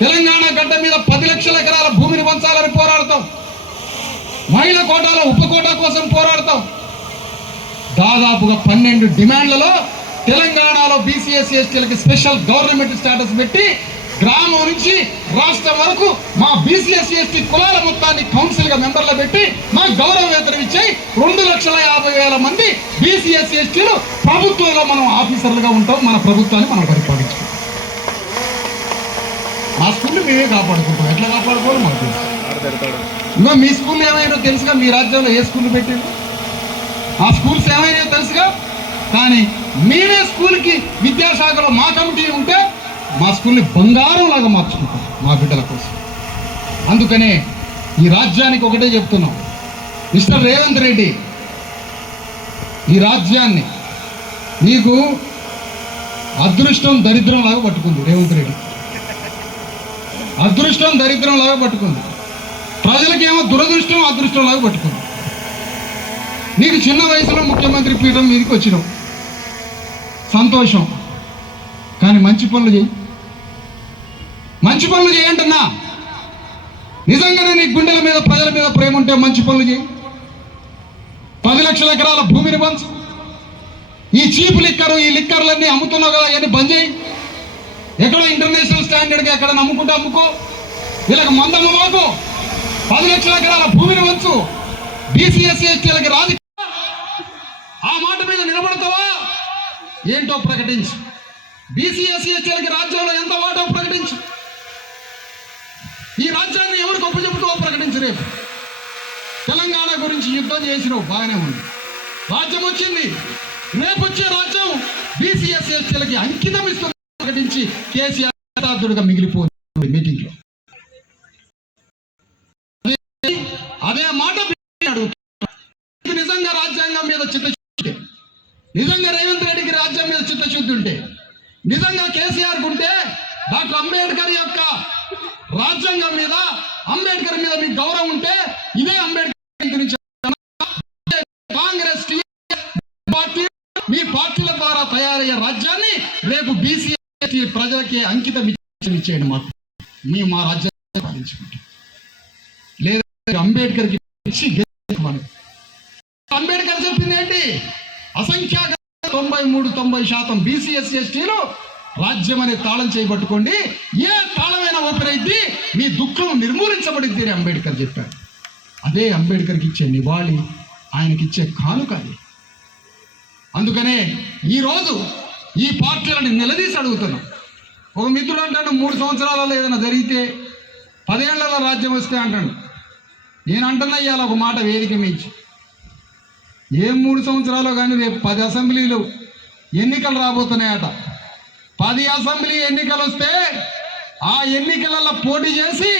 తెలంగాణ గడ్డ మీద 10 లక్షల ఎకరాల భూమిని పంచాలని పోరాడతాం. మహిళా కోటాలో ఉప కోటా కోసం పోరాడతాం. దాదాపుగా 12 డిమాండ్లలో తెలంగాణలో బీసీ ఎస్సీ ఎస్టీలకి స్పెషల్ గవర్నమెంట్ స్టేటస్ పెట్టి గ్రామం నుంచి రాష్ట్రం వరకు మా బీసీ ఎస్సీ ఎస్టీ కులాల మొత్తాన్ని కౌన్సిల్గా మెంబర్లు పెట్టి మా గౌరవ వేతనం ఇచ్చాయి. 2,50,000 మంది బీసీ ఎస్సీ ఎస్టీలు ప్రభుత్వంలో మనం ఆఫీసర్లుగా ఉంటాం. మన ప్రభుత్వాన్ని మనం పరిపాలించుకుంటాం. మా స్కూల్ని మేమే కాపాడుకుంటాం. ఎట్లా కాపాడుకోవాలి మాకు ఇంకా మీ స్కూల్ ఏమైనా తెలుసుగా, మీ రాజ్యంలో ఏ స్కూల్ పెట్టింది, ఆ స్కూల్స్ ఏమైనా తెలుసుగా. కానీ మేమే స్కూల్కి విద్యాశాఖలో మా కమిటీ ఉంటే మా స్కూల్ని బంగారం లాగా మార్చుకుంటాం మా బిడ్డల కోసం. అందుకనే ఈ రాజ్యానికి ఒకటే చెప్తున్నాం, మిస్టర్ రేవంత్ రెడ్డి, ఈ రాజ్యాన్ని నీకు అదృష్టం దరిద్రం లాగా పట్టుకుంది. రేవంత్ రెడ్డి అదృష్టం దరిద్రం లాగా పట్టుకుంది, ప్రజలకేమో దురదృష్టం అదృష్టం లాగా పట్టుకుంది. నీకు చిన్న వయసులో ముఖ్యమంత్రి పీఠం మీదకి వచ్చినావు, సంతోషం. కానీ మంచి పనులు చేయి, మంచి పనులు చేయంటున్నా. నిజంగానే నీ గుండెల మీద ప్రజల మీద ప్రేమ ఉంటే మంచి పనులు చేయి. 10 లక్షల ఎకరాల భూమిని పంచు. ఈ చీప్ లిక్కరు, ఈ లిక్కర్లన్నీ అమ్ముతున్నావు కదా, అవన్నీ బంద్ చేయి. ఎక్కడో ఇంటర్నేషనల్ స్టాండర్డ్గా ఎక్కడ అమ్ముకుంటే అమ్ముకో. వీళ్ళకి మందమ్మ మాకు 10 లక్షల ఎకరాల భూమిని పంచు. బీసీ ఎస్సీ ఎస్టీలకి రాజకీయ ఆ మాట మీద నిలబడతావా ఏంటో ప్రకటించు. బీసీ ఎస్సీ ఎస్టీలకి రాజ్యంలో ఎంత వాటో ప్రకటించు. ఈ రాజ్యాన్ని ఎవరికి ఒప్పచెప్పుతావో ప్రకటించు. రేపు తెలంగాణ గురించి యుద్ధం చేసినావు, బాగానే ఉంది, రాజ్యం వచ్చింది. రేపు వచ్చే రాజ్యం బీసీ ఎస్సీ ఎస్టీలకి అంకితం ఇస్తుంది ప్రకటించి కేసీఆర్ మిగిలిపోయింది మీటింగ్లో. అదే మాట నిజంగా రాజ్యాంగం మీద చిత్తశుద్ధి, నిజంగా రేవంత్ రెడ్డికి రాజ్యం మీద చిత్తశుద్ధి ఉంటే, నిజంగా కేసీఆర్ ఉంటే, డాక్టర్ అంబేద్కర్ యొక్క రాజ్యాంగం మీద, అంబేద్కర్ మీద మీకు గౌరవం ఉంటే, ఇదే అంబేద్కర్ గురించి కాంగ్రెస్ పార్టీ మీ పార్టీల ద్వారా తయారయ్యే రాజ్యాన్ని రేపు బీసీ ప్రజలకి అంకితం ఇచ్చేయండి. మాకు మేము మా రాజ్యాన్ని సాధించుకుంటాం. లేదా అంబేద్కర్కి అంబేద్కర్ చెప్పింది ఏంటి? అసంఖ్యాక 93-90% బీసీ ఎస్సీ ఎస్టీలు రాజ్యం అనే తాళం చేయబట్టుకోండి, ఏ తాళమైనా ఓపెన్ అయింది, మీ దుఃఖం నిర్మూలించబడింది అని అంబేద్కర్ చెప్పారు. అదే అంబేద్కర్కి ఇచ్చే నివాళి, ఆయనకిచ్చే కానుక అది. అందుకనే ఈరోజు ఈ పార్టీలను నిలదీసి అడుగుతున్నాం. ఒక మిత్రుడు అంటాడు 3 సంవత్సరాలలో ఏదైనా జరిగితే 10 ఏళ్లలో రాజ్యం వస్తే అంటాడు. నేను అంటున్నా ఇవాళ ఒక మాట వేదిక మించి, ఏం 3 సంవత్సరాలు కానీ రేపు 10 అసెంబ్లీలు ఎన్నికలు రాబోతున్నాయట. 10 అసెంబ్లీ ఎన్నికలు వస్తే ఆ ఎన్నికలలో పోటీ చేసి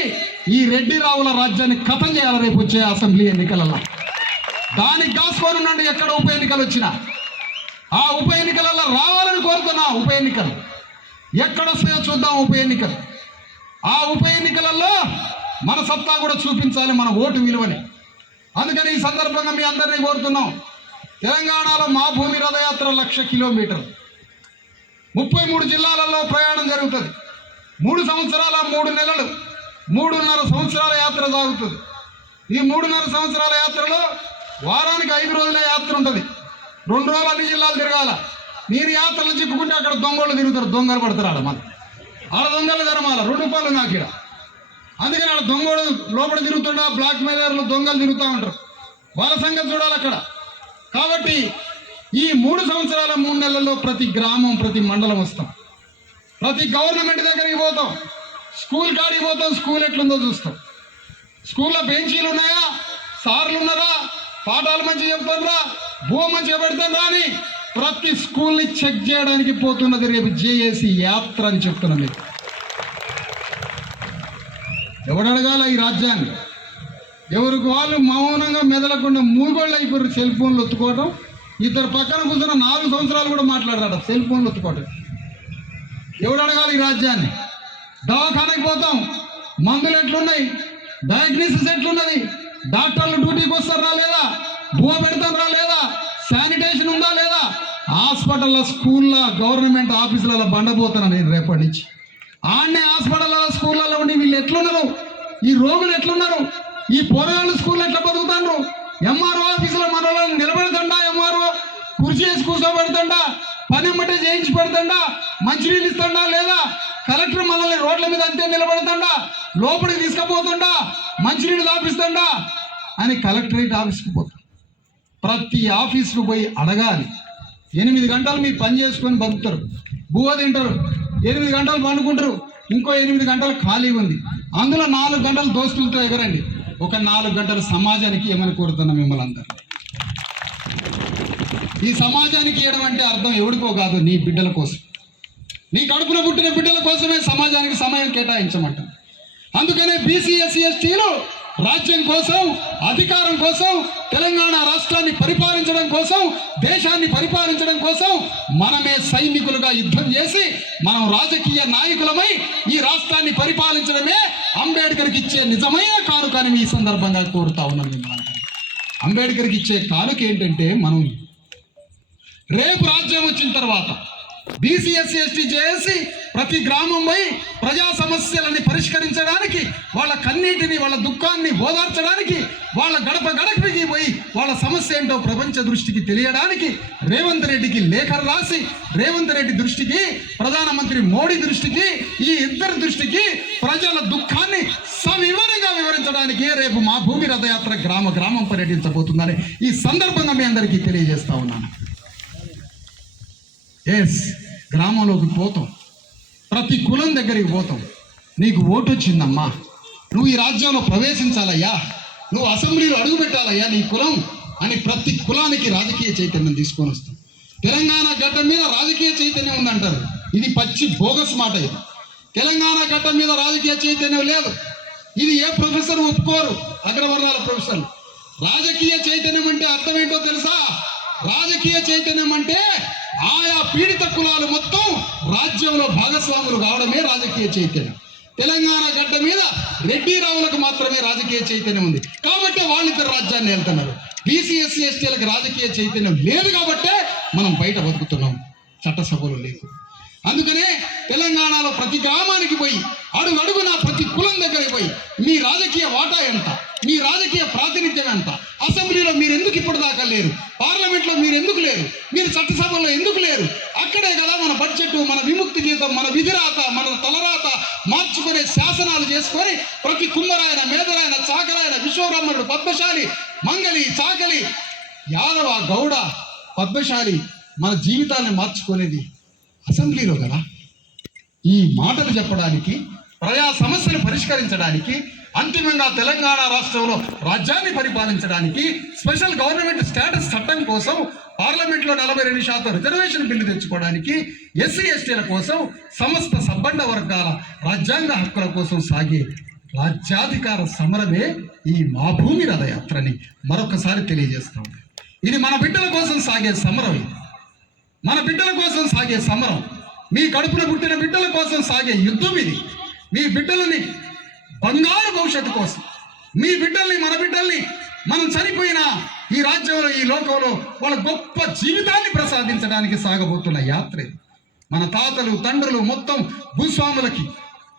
ఈ రెడ్డి రావుల రాజ్యాన్ని ఖతం చేయాలి రేపు వచ్చే అసెంబ్లీ ఎన్నికలలో. దానికి కాసుకొని ఉండండి. ఎక్కడ ఉప ఎన్నికలు వచ్చినా ఆ ఉప ఎన్నికలలో రావాలని కోరుతున్నా. ఉప ఎన్నికలు ఎక్కడొస్తాయో చూద్దాం. ఉప ఎన్నికలు, ఆ ఉప ఎన్నికలలో మన సత్తా కూడా చూపించాలి, మన ఓటు విలువని. అందుకని ఈ సందర్భంగా మీ అందరినీ కోరుతున్నాం, తెలంగాణలో మా భూమి రథయాత్ర 1,00,000 కిలోమీటర్లు 33 జిల్లాలలో ప్రయాణం జరుగుతుంది. 3 సంవత్సరాల 3 నెలలు 3.5 సంవత్సరాల యాత్ర సాగుతుంది. ఈ 3.5 సంవత్సరాల యాత్రలో వారానికి 5 రోజుల యాత్ర ఉంటుంది. 2 రోజులు అన్ని జిల్లాలు తిరగాల. మీరు యాత్రలు చిక్కుకుంటే అక్కడ దొంగలు తిరుగుతారు, దొంగలు పడతారు. ఆడ దొంగలు ధర్మాల 2 రూపాయలు నాకు ఇక్కడ. అందుకని ఆడ దొంగలు లోపల తిరుగుతుండ, బ్లాక్ మెయిలర్లు దొంగలు తిరుగుతూ ఉంటారు. వాళ్ళ సంగతి చూడాలి అక్కడ. కాబట్టి ఈ 3 సంవత్సరాల 3 నెలల్లో ప్రతి గ్రామం, ప్రతి మండలం వస్తాం, ప్రతి గవర్నమెంట్ దగ్గరికి పోతాం, స్కూల్ కాడికి పోతాం, స్కూల్ ఎట్లుందో చూస్తాం. స్కూల్లో బెంచీలు ఉన్నాయా, సార్లు ఉన్నారా, పాఠాలు మంచిగా చెప్తారా, భూ మంచిగా పెడతారా అని ప్రతి స్కూల్ని చెక్ చేయడానికి పోతున్నది రేపు జేఏసీ యాత్ర అని చెప్తున్నాను మీకు. ఎవడు అడగాల ఈ రాజ్యాన్ని? ఎవరికి వాళ్ళు మౌనంగా మెదలకుండా మూగోళ్ళు అయిపోయారు. సెల్ ఫోన్లు ఒత్తుకోవటం, ఇద్దరు పక్కన కూర్చున్న 4 సంవత్సరాలు కూడా మాట్లాడతాడు సెల్ ఫోన్లు ఒత్తుకోవటం. ఎవడు అడగాలి ఈ రాజ్యాన్ని? దవాఖానకి పోతాం, మందులు ఎట్లున్నాయి, డయాగ్నోసిస్ ఎట్లున్నది, డాక్టర్లు డ్యూటీకి వస్తారా లేదా, భూమ పెడతారా లేదా, శానిటేషన్ ఉందా లేదా, హాస్పిటల్లో, స్కూల్లో, గవర్నమెంట్ ఆఫీసులలో బండపోతున్నా నేను రేపటి నుంచి. ఆడనే హాస్పిటల్లో, స్కూళ్ళలో ఉండి వీళ్ళు ఎట్లున్నారు, ఈ రోగులు ఎట్లున్నారు, ఈ పోరాళ్ళు స్కూల్లో ఎట్లా బతుకుతాండ్రు, ఎంఆర్ఓ ఆఫీసులో మన వాళ్ళని నిలబెడతాడా, ఎంఆర్ఓ కుర్చీ వేసి కూర్చోబెడతాడా, పని ఎమ్మటే చేయించి పెడతాడా, మంచినీళ్ళు ఇస్తాడా లేదా, కలెక్టర్ మనల్ని రోడ్ల మీద అంతే నిలబెడతాడా, లోపలికి తీసుకుపోతుండా, మంచినీళ్ళు తాపిస్తాడా అని కలెక్టరేట్ ఆఫీస్కి పోతాం. ప్రతి ఆఫీస్కు పోయి అడగాలి. 8 గంటలు మీరు పని చేసుకొని బతుకుతారు, బువ్వ తింటారు, 8 గంటలు పండుకుంటారు, ఇంకో 8 గంటలు ఖాళీ ఉంది. అందులో 4 గంటలు దోస్తులతో ఎగరండి. ఒక 4 గంటలు సమాజానికి ఏమని కోరుతున్నా మిమ్మల్ని అందరూ. ఈ సమాజానికి ఇవ్వడం అంటే అర్థం ఎవరికో కాదు, నీ బిడ్డల కోసం, నీ కడుపున పుట్టిన బిడ్డల కోసమే సమాజానికి సమయం కేటాయించమంట. అందుకనే బీసీ ఎస్సీ ఎస్టీలు రాజ్యం కోసం, అధికారం కోసం, తెలంగాణ రాష్ట్రాన్ని పరిపాలించడం కోసం, దేశాన్ని పరిపాలించడం కోసం మనమే సైనికులుగా యుద్ధం చేసి మనం రాజకీయ నాయకులమై ఈ రాష్ట్రాన్ని పరిపాలించడమే అంబేద్కర్కి ఇచ్చే నిజమైన కానుక అని ఈ సందర్భంగా కోరుతా ఉన్నాను మిమ్మల్ని. అంబేద్కర్కి ఇచ్చే కానుక ఏంటంటే, మనం రేపు రాజ్యం వచ్చిన తర్వాత బీసీ ఎస్సీ ఎస్టీ చేసి ప్రతి గ్రామం పోయి ప్రజా సమస్యలని పరిష్కరించడానికి, వాళ్ళ కన్నీటిని, వాళ్ళ దుఃఖాన్ని ఓదార్చడానికి, వాళ్ళ గడప గడపకి పోయి వాళ్ళ సమస్య ఏంటో ప్రపంచ దృష్టికి తెలియడానికి రేవంత్ రెడ్డికి లేఖలు రాసి, రేవంత్ రెడ్డి దృష్టికి, ప్రధానమంత్రి మోడీ దృష్టికి, ఈ ఇద్దరి దృష్టికి ప్రజల దుఃఖాన్ని సవివరంగా వివరించడానికి రేపు మా భూమి రథయాత్ర గ్రామ గ్రామం పర్యటించబోతుందని ఈ సందర్భంగా మీ అందరికీ తెలియజేస్తా ఉన్నాను. గ్రామంలోకి పోతాం, ప్రతి కులం దగ్గరికి పోతాం. నీకు ఓటు వచ్చిందమ్మా, నువ్వు ఈ రాజ్యంలో ప్రవేశించాలయ్యా, నువ్వు అసెంబ్లీలో అడుగు పెట్టాలయ్యా నీ కులం అని ప్రతి కులానికి రాజకీయ చైతన్యం తీసుకొని వస్తాం. తెలంగాణ గడ్డ మీద రాజకీయ చైతన్యం ఉందంటారు, ఇది పచ్చి బోగస్ మాట. ఇది తెలంగాణ గడ్డ మీద రాజకీయ చైతన్యం లేదు. ఇది ఏ ప్రొఫెసర్ ఒప్పుకోరు, అగ్రవర్ణాల ప్రొఫెసర్లు. రాజకీయ చైతన్యం అంటే అర్థం ఏంటో తెలుసా? రాజకీయ చైతన్యం అంటే ఆయా పీడిత కులాలు మొత్తం రాజ్యంలో భాగస్వాములు కావడమే రాజకీయ చైతన్యం. తెలంగాణ గడ్డ మీద రెడ్డి రావులకు మాత్రమే రాజకీయ చైతన్యం ఉంది కాబట్టి వాళ్ళిద్దరు రాజ్యాన్ని వెళ్తున్నారు. బీసీ ఎస్సీ ఎస్టీలకు రాజకీయ చైతన్యం లేదు కాబట్టే మనం బయట బతుకుతున్నాం, చట్టసభలు లేదు. అందుకనే తెలంగాణలో ప్రతి గ్రామానికి పోయి అడుగడుగున ప్రతి కులం దగ్గరికి పోయి మీ రాజకీయ వాటా ఎంత, మీ రాజకీయ ప్రాతినిధ్యం ఎంత, లేరు? పార్లమెంట్లో మీరు ఎందుకు లేరు? మీరు చట్టసభలో ఎందుకు లేరు? అక్కడే కదా మన బడ్జెట్, మన విముక్తి గీతం, మన విధిరాత, మన తలరాత మార్చుకునే శాసనాలు చేసుకొని ప్రతి కుమ్మరాయన, మేదరాయన, చాకరాయన, విశ్వబ్రహ్మణుడు, పద్మశాలి, మంగళి, చాకలి, యాదవ, గౌడ, పద్మశాలి మన జీవితాన్ని మార్చుకునేది అసెంబ్లీలో కదా. ఈ మాటలు చెప్పడానికి, ప్రజా సమస్యలు పరిష్కరించడానికి, అంతిమంగా తెలంగాణ రాష్ట్రంలో రాజ్యాన్ని పరిపాలించడానికి, స్పెషల్ గవర్నమెంట్ స్టేటస్ చట్టం కోసం పార్లమెంట్లో 42% రిజర్వేషన్ బిల్లు తెచ్చుకోవడానికి, ఎస్సీ ఎస్టీల కోసం, సమస్త సబ్బండ వర్గాల రాజ్యాంగ హక్కుల కోసం సాగే రాజ్యాధికార సమరమే ఈ మా భూమి రథయాత్రని మరొకసారి తెలియజేస్తాం. ఇది మన బిడ్డల కోసం సాగే సమరం. మన బిడ్డల కోసం సాగే సమరం. మీ కడుపున పుట్టిన బిడ్డల కోసం సాగే యుద్ధం ఇది. మీ బిడ్డలని బంగారు భవిష్యత్తు కోసం, మీ బిడ్డల్ని, మన బిడ్డల్ని మనం చనిపోయిన ఈ రాజ్యంలో, ఈ లోకంలో వాళ్ళ గొప్ప జీవితాన్ని ప్రసాదించడానికి సాగబోతున్న యాత్ర ఇది. మన తాతలు, తండ్రులు మొత్తం భూస్వాములకి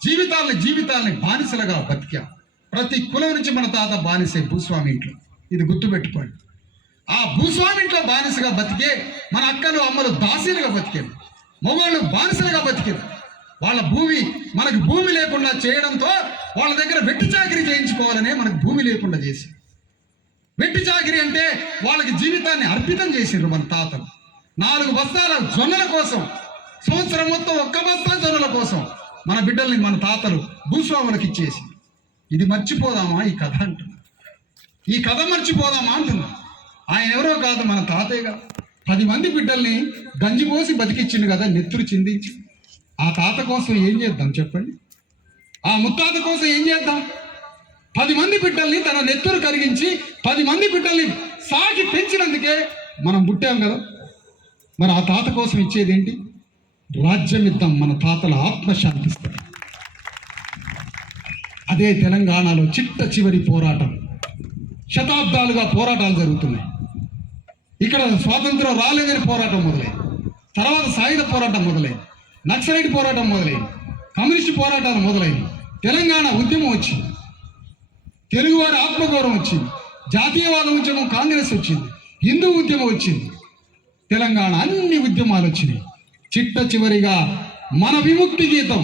జీవితాల్ని బానిసలుగా బతికాం. ప్రతి కులం నుంచి మన తాత బానిసే భూస్వామి ఇంట్లో. ఇది గుర్తుపెట్టుకోండి. ఆ భూస్వామి ఇంట్లో బానిసగా బతికే మన అక్కలు, అమ్మలు దాసీలుగా బతికేది, మగవాళ్ళు బానిసలుగా బతికేది. వాళ్ళ భూమి మనకు భూమి లేకుండా చేయడంతో వాళ్ళ దగ్గర వెట్టి చాకిరీ చేయించుకోవాలనే మనకు భూమి లేకుండా చేసి, వెట్టి చాకిరీ అంటే వాళ్ళకి జీవితాన్ని అర్పితం చేసిండ్రు మన తాతలు. 4 బస్తాల జొన్నల కోసం, సంవత్సరం మొత్తం 1 బస్తా జొన్నల కోసం మన బిడ్డల్ని మన తాతలు భూస్వాములకు ఇచ్చేసి. ఇది మర్చిపోదామా ఈ కథ అంటున్నా? ఈ కథ మర్చిపోదామా అంటున్నా? ఆయన ఎవరో కాదు, మన తాతయ్యగా 10 మంది బిడ్డల్ని గంజిపోసి బతికిచ్చిండు కదా, నెత్తురు చిందించి. ఆ తాత కోసం ఏం చేద్దాం చెప్పండి? ఆ ముత్తాత కోసం ఏం చేద్దాం? 10 మంది బిడ్డల్ని తన నెత్తురు కరిగించి 10 మంది బిడ్డల్ని సాకి పెంచినందుకే మనం పుట్టాం కదా. మరి ఆ తాత కోసం ఇచ్చేది ఏంటి? రాజ్యం ఇద్దాం, మన తాతల ఆత్మశాంతిస్తాం. అదే తెలంగాణలో చిట్ట చివరి పోరాటం. శతాబ్దాలుగా పోరాటాలు జరుగుతున్నాయి. ఇక్కడ స్వాతంత్రం రాలేదని పోరాటం మొదలైంది, తర్వాత సాయుధ పోరాటం మొదలైంది, నక్సలైట్ పోరాటం మొదలైంది, కమ్యూనిస్టు పోరాటాలు మొదలైంది, తెలంగాణ ఉద్యమం వచ్చింది, తెలుగువారి ఆత్మగౌరవం వచ్చింది, జాతీయవాద ఉద్యమం కాంగ్రెస్ వచ్చింది, హిందూ ఉద్యమం వచ్చింది, తెలంగాణ అన్ని ఉద్యమాలు వచ్చినాయి. చిట్ట చివరిగా మన విముక్తి గీతం,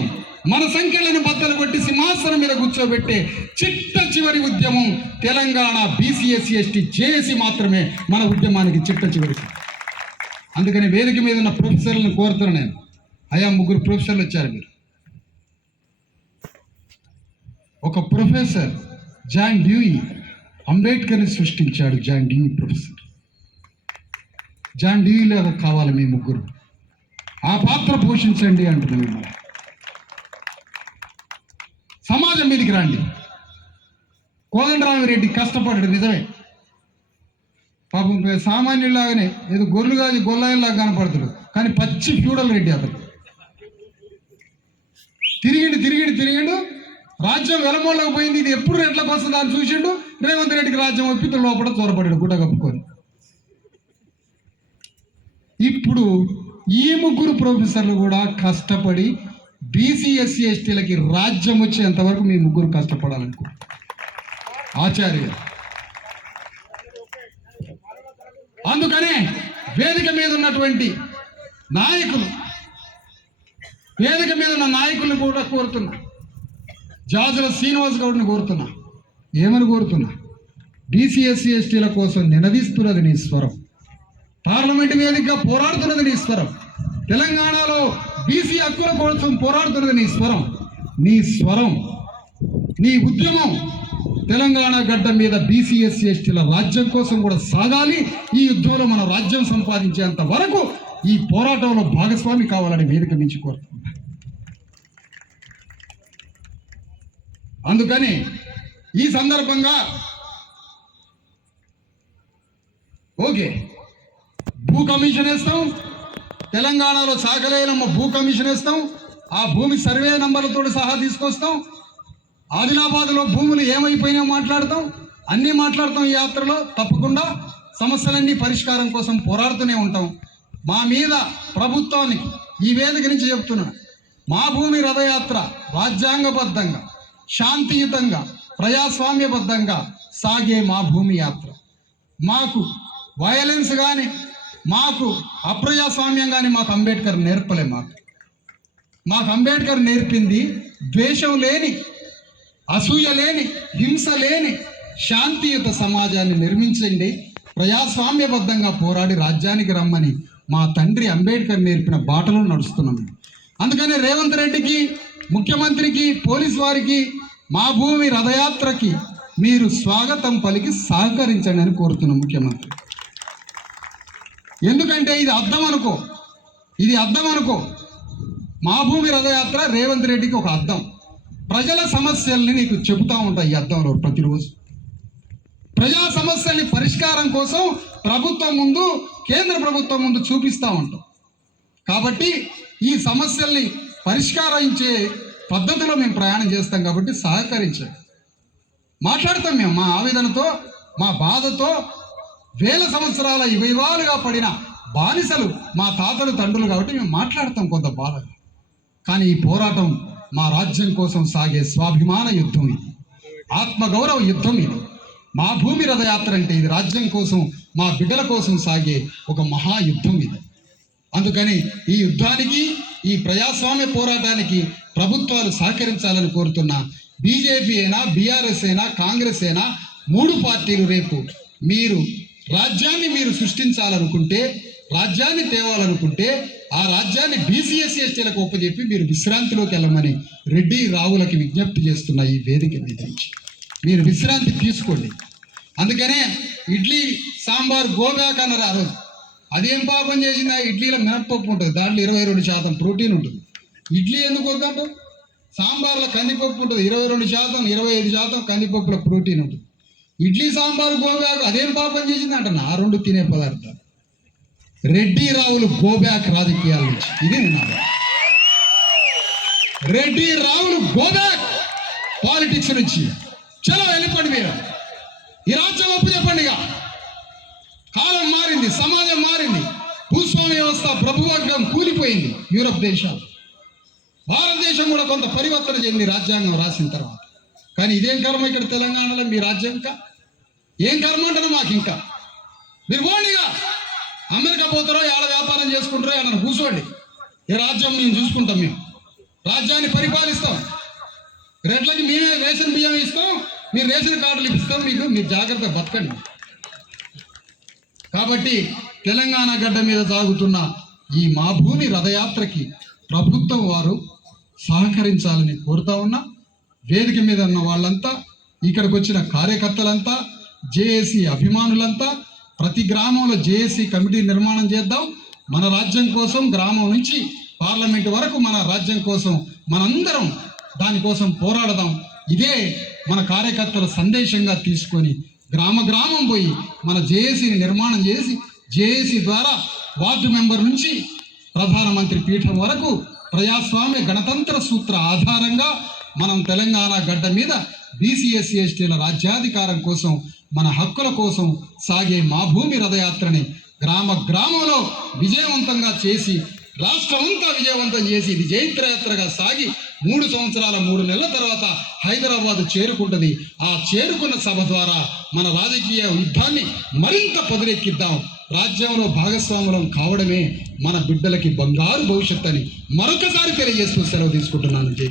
మన సంఖ్యలను బద్దలు కొట్టి సింహాసనం మీద కూర్చోబెట్టే చిట్ట చివరి ఉద్యమం తెలంగాణ బీసీఎస్సీ ఎస్టీ జేఏసీ మాత్రమే మన ఉద్యమానికి చిట్ట చివరి. అందుకని వేదిక మీద ఉన్న ప్రొఫెసర్లను కోరుతున్నాను నేను. అయ్యా 3 ప్రొఫెసర్లు వచ్చారు. మీరు ఒక ప్రొఫెసర్ జాన్ డ్యూయి అంబేద్కర్ని సృష్టించాడు. John Dewey professor. John Dewey లాగా కావాలి మీ 3. ఆ పాత్ర పోషించండి అంటున్నాం మిమ్మల్ని. సమాజం మీదకి రండి. కోదండరామిరెడ్డి కష్టపడ్డాడు, నిజమే. పాపం సామాన్యులాగానే ఏదో గొల్లాయిలాగా కనపడుతాడు, కానీ పచ్చి ఫ్యూడల్ రెడ్డి అతను. తిరిగిండు రాజ్యం వెలమోళ్ళకు పోయింది. ఇది ఎప్పుడు ఎట్లకు వస్తుందా అని చూసిండు. రేవంత్ రెడ్డికి రాజ్యం ఒప్పితో లోపల చొరపడాడు గుడ్డ కప్పుకొని. ఇప్పుడు ఈ 3 ప్రొఫెసర్లు కూడా కష్టపడి బీసీఎస్సీ ఎస్టీలకి రాజ్యం వచ్చేంత వరకు మీ 3 కష్టపడాలనుకో. ఆచార్య అందుకనే వేదిక మీద ఉన్నటువంటి నాయకులను కూడా కోరుతున్నా. జాజుల శ్రీనివాస్ గౌడ్ని కోరుతున్నా. ఏమని కోరుతున్నా? బీసీఎస్సీ ఎస్టీల కోసం నినదిస్తున్నది నీ స్వరం. పార్లమెంట్ వేదికగా పోరాడుతున్నది నీ స్వరం. తెలంగాణలో బీసీ హక్కుల కోసం పోరాడుతున్నది నీ స్వరం, నీ ఉద్యమం తెలంగాణ గడ్డ మీద బీసీఎస్సీ ఎస్టీల రాజ్యం కోసం కూడా సాగాలి. ఈ యుద్ధంలో మన రాజ్యం సంపాదించేంత వరకు ఈ పోరాటంలో భాగస్వామి కావాలని వేదిక మించి కోరుతున్నా. అందుకని ఈ సందర్భంగా ఓకే, భూ కమిషన్ వేస్తాం. తెలంగాణలో సాగలేనమ్మ భూ కమిషన్ వేస్తాం. ఆ భూమి సర్వే నంబర్లతో సహా తీసుకొస్తాం. ఆదిలాబాద్లో భూములు ఏమైపోయినా మాట్లాడతాం. అన్నీ మాట్లాడతాం. ఈ యాత్రలో తప్పకుండా సమస్యలన్నీ పరిష్కారం కోసం పోరాడుతూనే ఉంటాం. మా మీద ప్రభుత్వానికి ఈ వేదిక నుంచి చెప్తున్నా, మా భూమి రథయాత్ర రాజ్యాంగబద్ధంగా, శాంతియుతంగా, ప్రజాస్వామ్యబద్ధంగా సాగే మా భూమి యాత్ర. మాకు వయలెన్స్ కానీ మాకు అప్రజాస్వామ్యం కానీ మాకు అంబేద్కర్ నేర్పలే. మాకు అంబేద్కర్ నేర్పింది ద్వేషం లేని, అసూయ లేని, హింస లేని శాంతియుత సమాజాన్ని నిర్మించండి, ప్రజాస్వామ్యబద్ధంగా పోరాడి రాజ్యానికి రమ్మని మా తండ్రి అంబేద్కర్ నేర్పిన బాటలో నడుస్తున్నాం. అందుకని రేవంత్ రెడ్డికి, ముఖ్యమంత్రికి, పోలీస్ వారికి మా భూమి రథయాత్రకి మీరు స్వాగతం పలికి సహకరించండి అని కోరుతున్నాం ముఖ్యమంత్రి. ఎందుకంటే ఇది అర్థం అనుకో. మా భూమి రథయాత్ర రేవంత్ రెడ్డికి ఒక అర్థం. ప్రజల సమస్యల్ని నీకు చెబుతూ ఉంటాయి ఈ అర్థంలో ప్రతిరోజు. ప్రజా సమస్యల్ని పరిష్కారం కోసం ప్రభుత్వం ముందు, కేంద్ర ప్రభుత్వం ముందు చూపిస్తూ ఉంటాం. కాబట్టి ఈ సమస్యల్ని పరిష్కరించే పద్ధతిలో మేము ప్రయాణం చేస్తాం. కాబట్టి సహకరించండి. మాట్లాడతాం మేము మా ఆవేదనతో, మా బాధతో. వేల సంవత్సరాల యుగాలుగా పడిన బానిసలు మా తాతలు, తండ్రులు కాబట్టి మేము మాట్లాడతాం కొంత బాధగా. కానీ ఈ పోరాటం మా రాజ్యం కోసం సాగే స్వాభిమాన యుద్ధం, ఇది ఆత్మగౌరవ యుద్ధం, ఇది మా భూమి రథయాత్ర అంటే ఇది రాజ్యం కోసం, మా బిడ్డల కోసం సాగే ఒక మహాయుద్ధం ఇది. అందుకని ఈ యుద్ధానికి, ఈ ప్రజాస్వామ్య పోరాటానికి ప్రభుత్వాలు సహకరించాలని కోరుతున్నా. బీజేపీ అయినా, బీఆర్ఎస్ అయినా, కాంగ్రెస్ అయినా, 3 పార్టీలు రేపు మీరు రాజ్యాన్ని మీరు సృష్టించాలనుకుంటే, రాజ్యాన్ని తేవాలనుకుంటే ఆ రాజ్యాన్ని బీసీఎస్సీలకు ఒప్పజెప్పి మీరు విశ్రాంతిలోకి వెళ్ళమని రెడ్డి, రావులకి విజ్ఞప్తి చేస్తున్న ఈ వేదిక మీద నుంచి మీరు విశ్రాంతి తీసుకోండి. అందుకనే ఇడ్లీ సాంబార్ గోబ్యాక్ అన్నారు ఆ రోజు. అదేం పాపం చేసింది? ఆ ఇడ్లీలో మినప్పప్పు ఉంటుంది, దాంట్లో 22% ప్రోటీన్ ఉంటుంది. ఇడ్లీ ఎందుకు వద్దంట? సాంబార్లో కందిపప్పు ఉంటుంది, 22%, 25% కందిపప్పులో ప్రోటీన్ ఉంటుంది. ఇడ్లీ సాంబార్ గోబ్యాక్ అదేం పాపం చేసింది అంటున్నా. ఆ 2 తినే పదార్థాలు. రెడ్డి, రావులు గోబ్యాక్ రాజకీయాల నుంచి ఇది నినాదం. రెడ్డి, రావులు గోబ్యాక్ పాలిటిక్స్ నుంచి చలో వెళ్ళిపోండి. మీరు ఈ రాజ్యం ఒప్పు చెప్పండి. ఇక కాలం మారింది, సమాజం మారింది, భూస్వామ్య వ్యవస్థ, ప్రభువర్గం కూలిపోయింది. యూరప్ దేశాలు, భారతదేశం కూడా కొంత పరివర్తన చెంది రాజ్యాంగం రాసిన తర్వాత. కానీ ఇదేం కర్మ ఇక్కడ తెలంగాణలో మీ రాజ్యం? ఇంకా ఏం కర్మ అంటారు మాకు? ఇంకా మీరు పోండిగా, అమెరికా పోతారో, ఏడ వ్యాపారం చేసుకుంటారో, ఏడన్నా కూర్చోండి. ఈ రాజ్యం మేము చూసుకుంటాం, మేము రాజ్యాన్ని పరిపాలిస్తాం. రెడ్లకి మేమే రేషన్ బియ్యం ఇస్తాం, మీరు రేషన్ కార్డులు ఇస్తాం మీకు, మీరు జాగ్రత్త బతకండి. కాబట్టి తెలంగాణ గడ్డ మీద సాగుతున్న ఈ మా భూమి రథయాత్రకి ప్రభుత్వం వారు సహకరించాలని కోరుతా ఉన్నా. వేదిక మీద ఉన్న వాళ్ళంతా, ఇక్కడికి వచ్చిన కార్యకర్తలంతా, జేఏసీ అభిమానులంతా, ప్రతి గ్రామంలో జేఏసీ కమిటీ నిర్మాణం చేద్దాం. మన రాజ్యం కోసం గ్రామం నుంచి పార్లమెంటు వరకు మన రాజ్యం కోసం మనందరం దానికోసం పోరాడదాం. ఇదే మన కార్యకర్తల సందేశంగా తీసుకొని గ్రామం పోయి మన జేఏసీని నిర్మాణం చేసి, జేఏసీ ద్వారా వార్డు మెంబర్ నుంచి ప్రధానమంత్రి పీఠం వరకు ప్రజాస్వామ్య గణతంత్ర సూత్ర ఆధారంగా మనం తెలంగాణ గడ్డ మీద బీసీఎస్సీ ఎస్టీల రాజ్యాధికారం కోసం, మన హక్కుల కోసం సాగే మా భూమి రథయాత్రని గ్రామంలో విజయవంతంగా చేసి, రాష్ట్రమంతా విజయవంతం చేసి, ఇది జైత్రయాత్రగా సాగి 3 సంవత్సరాల 3 నెలల తర్వాత హైదరాబాద్ చేరుకుంటుంది. ఆ చేరుకున్న సభ ద్వారా మన రాజకీయ యుద్ధాన్ని మరింత పదునెక్కిద్దాం. రాజ్యంలో భాగస్వాములం కావడమే మన బిడ్డలకి బంగారు భవిష్యత్తు అని మరొకసారి తెలియజేస్తూ సెలవు తీసుకుంటున్నాను. జై.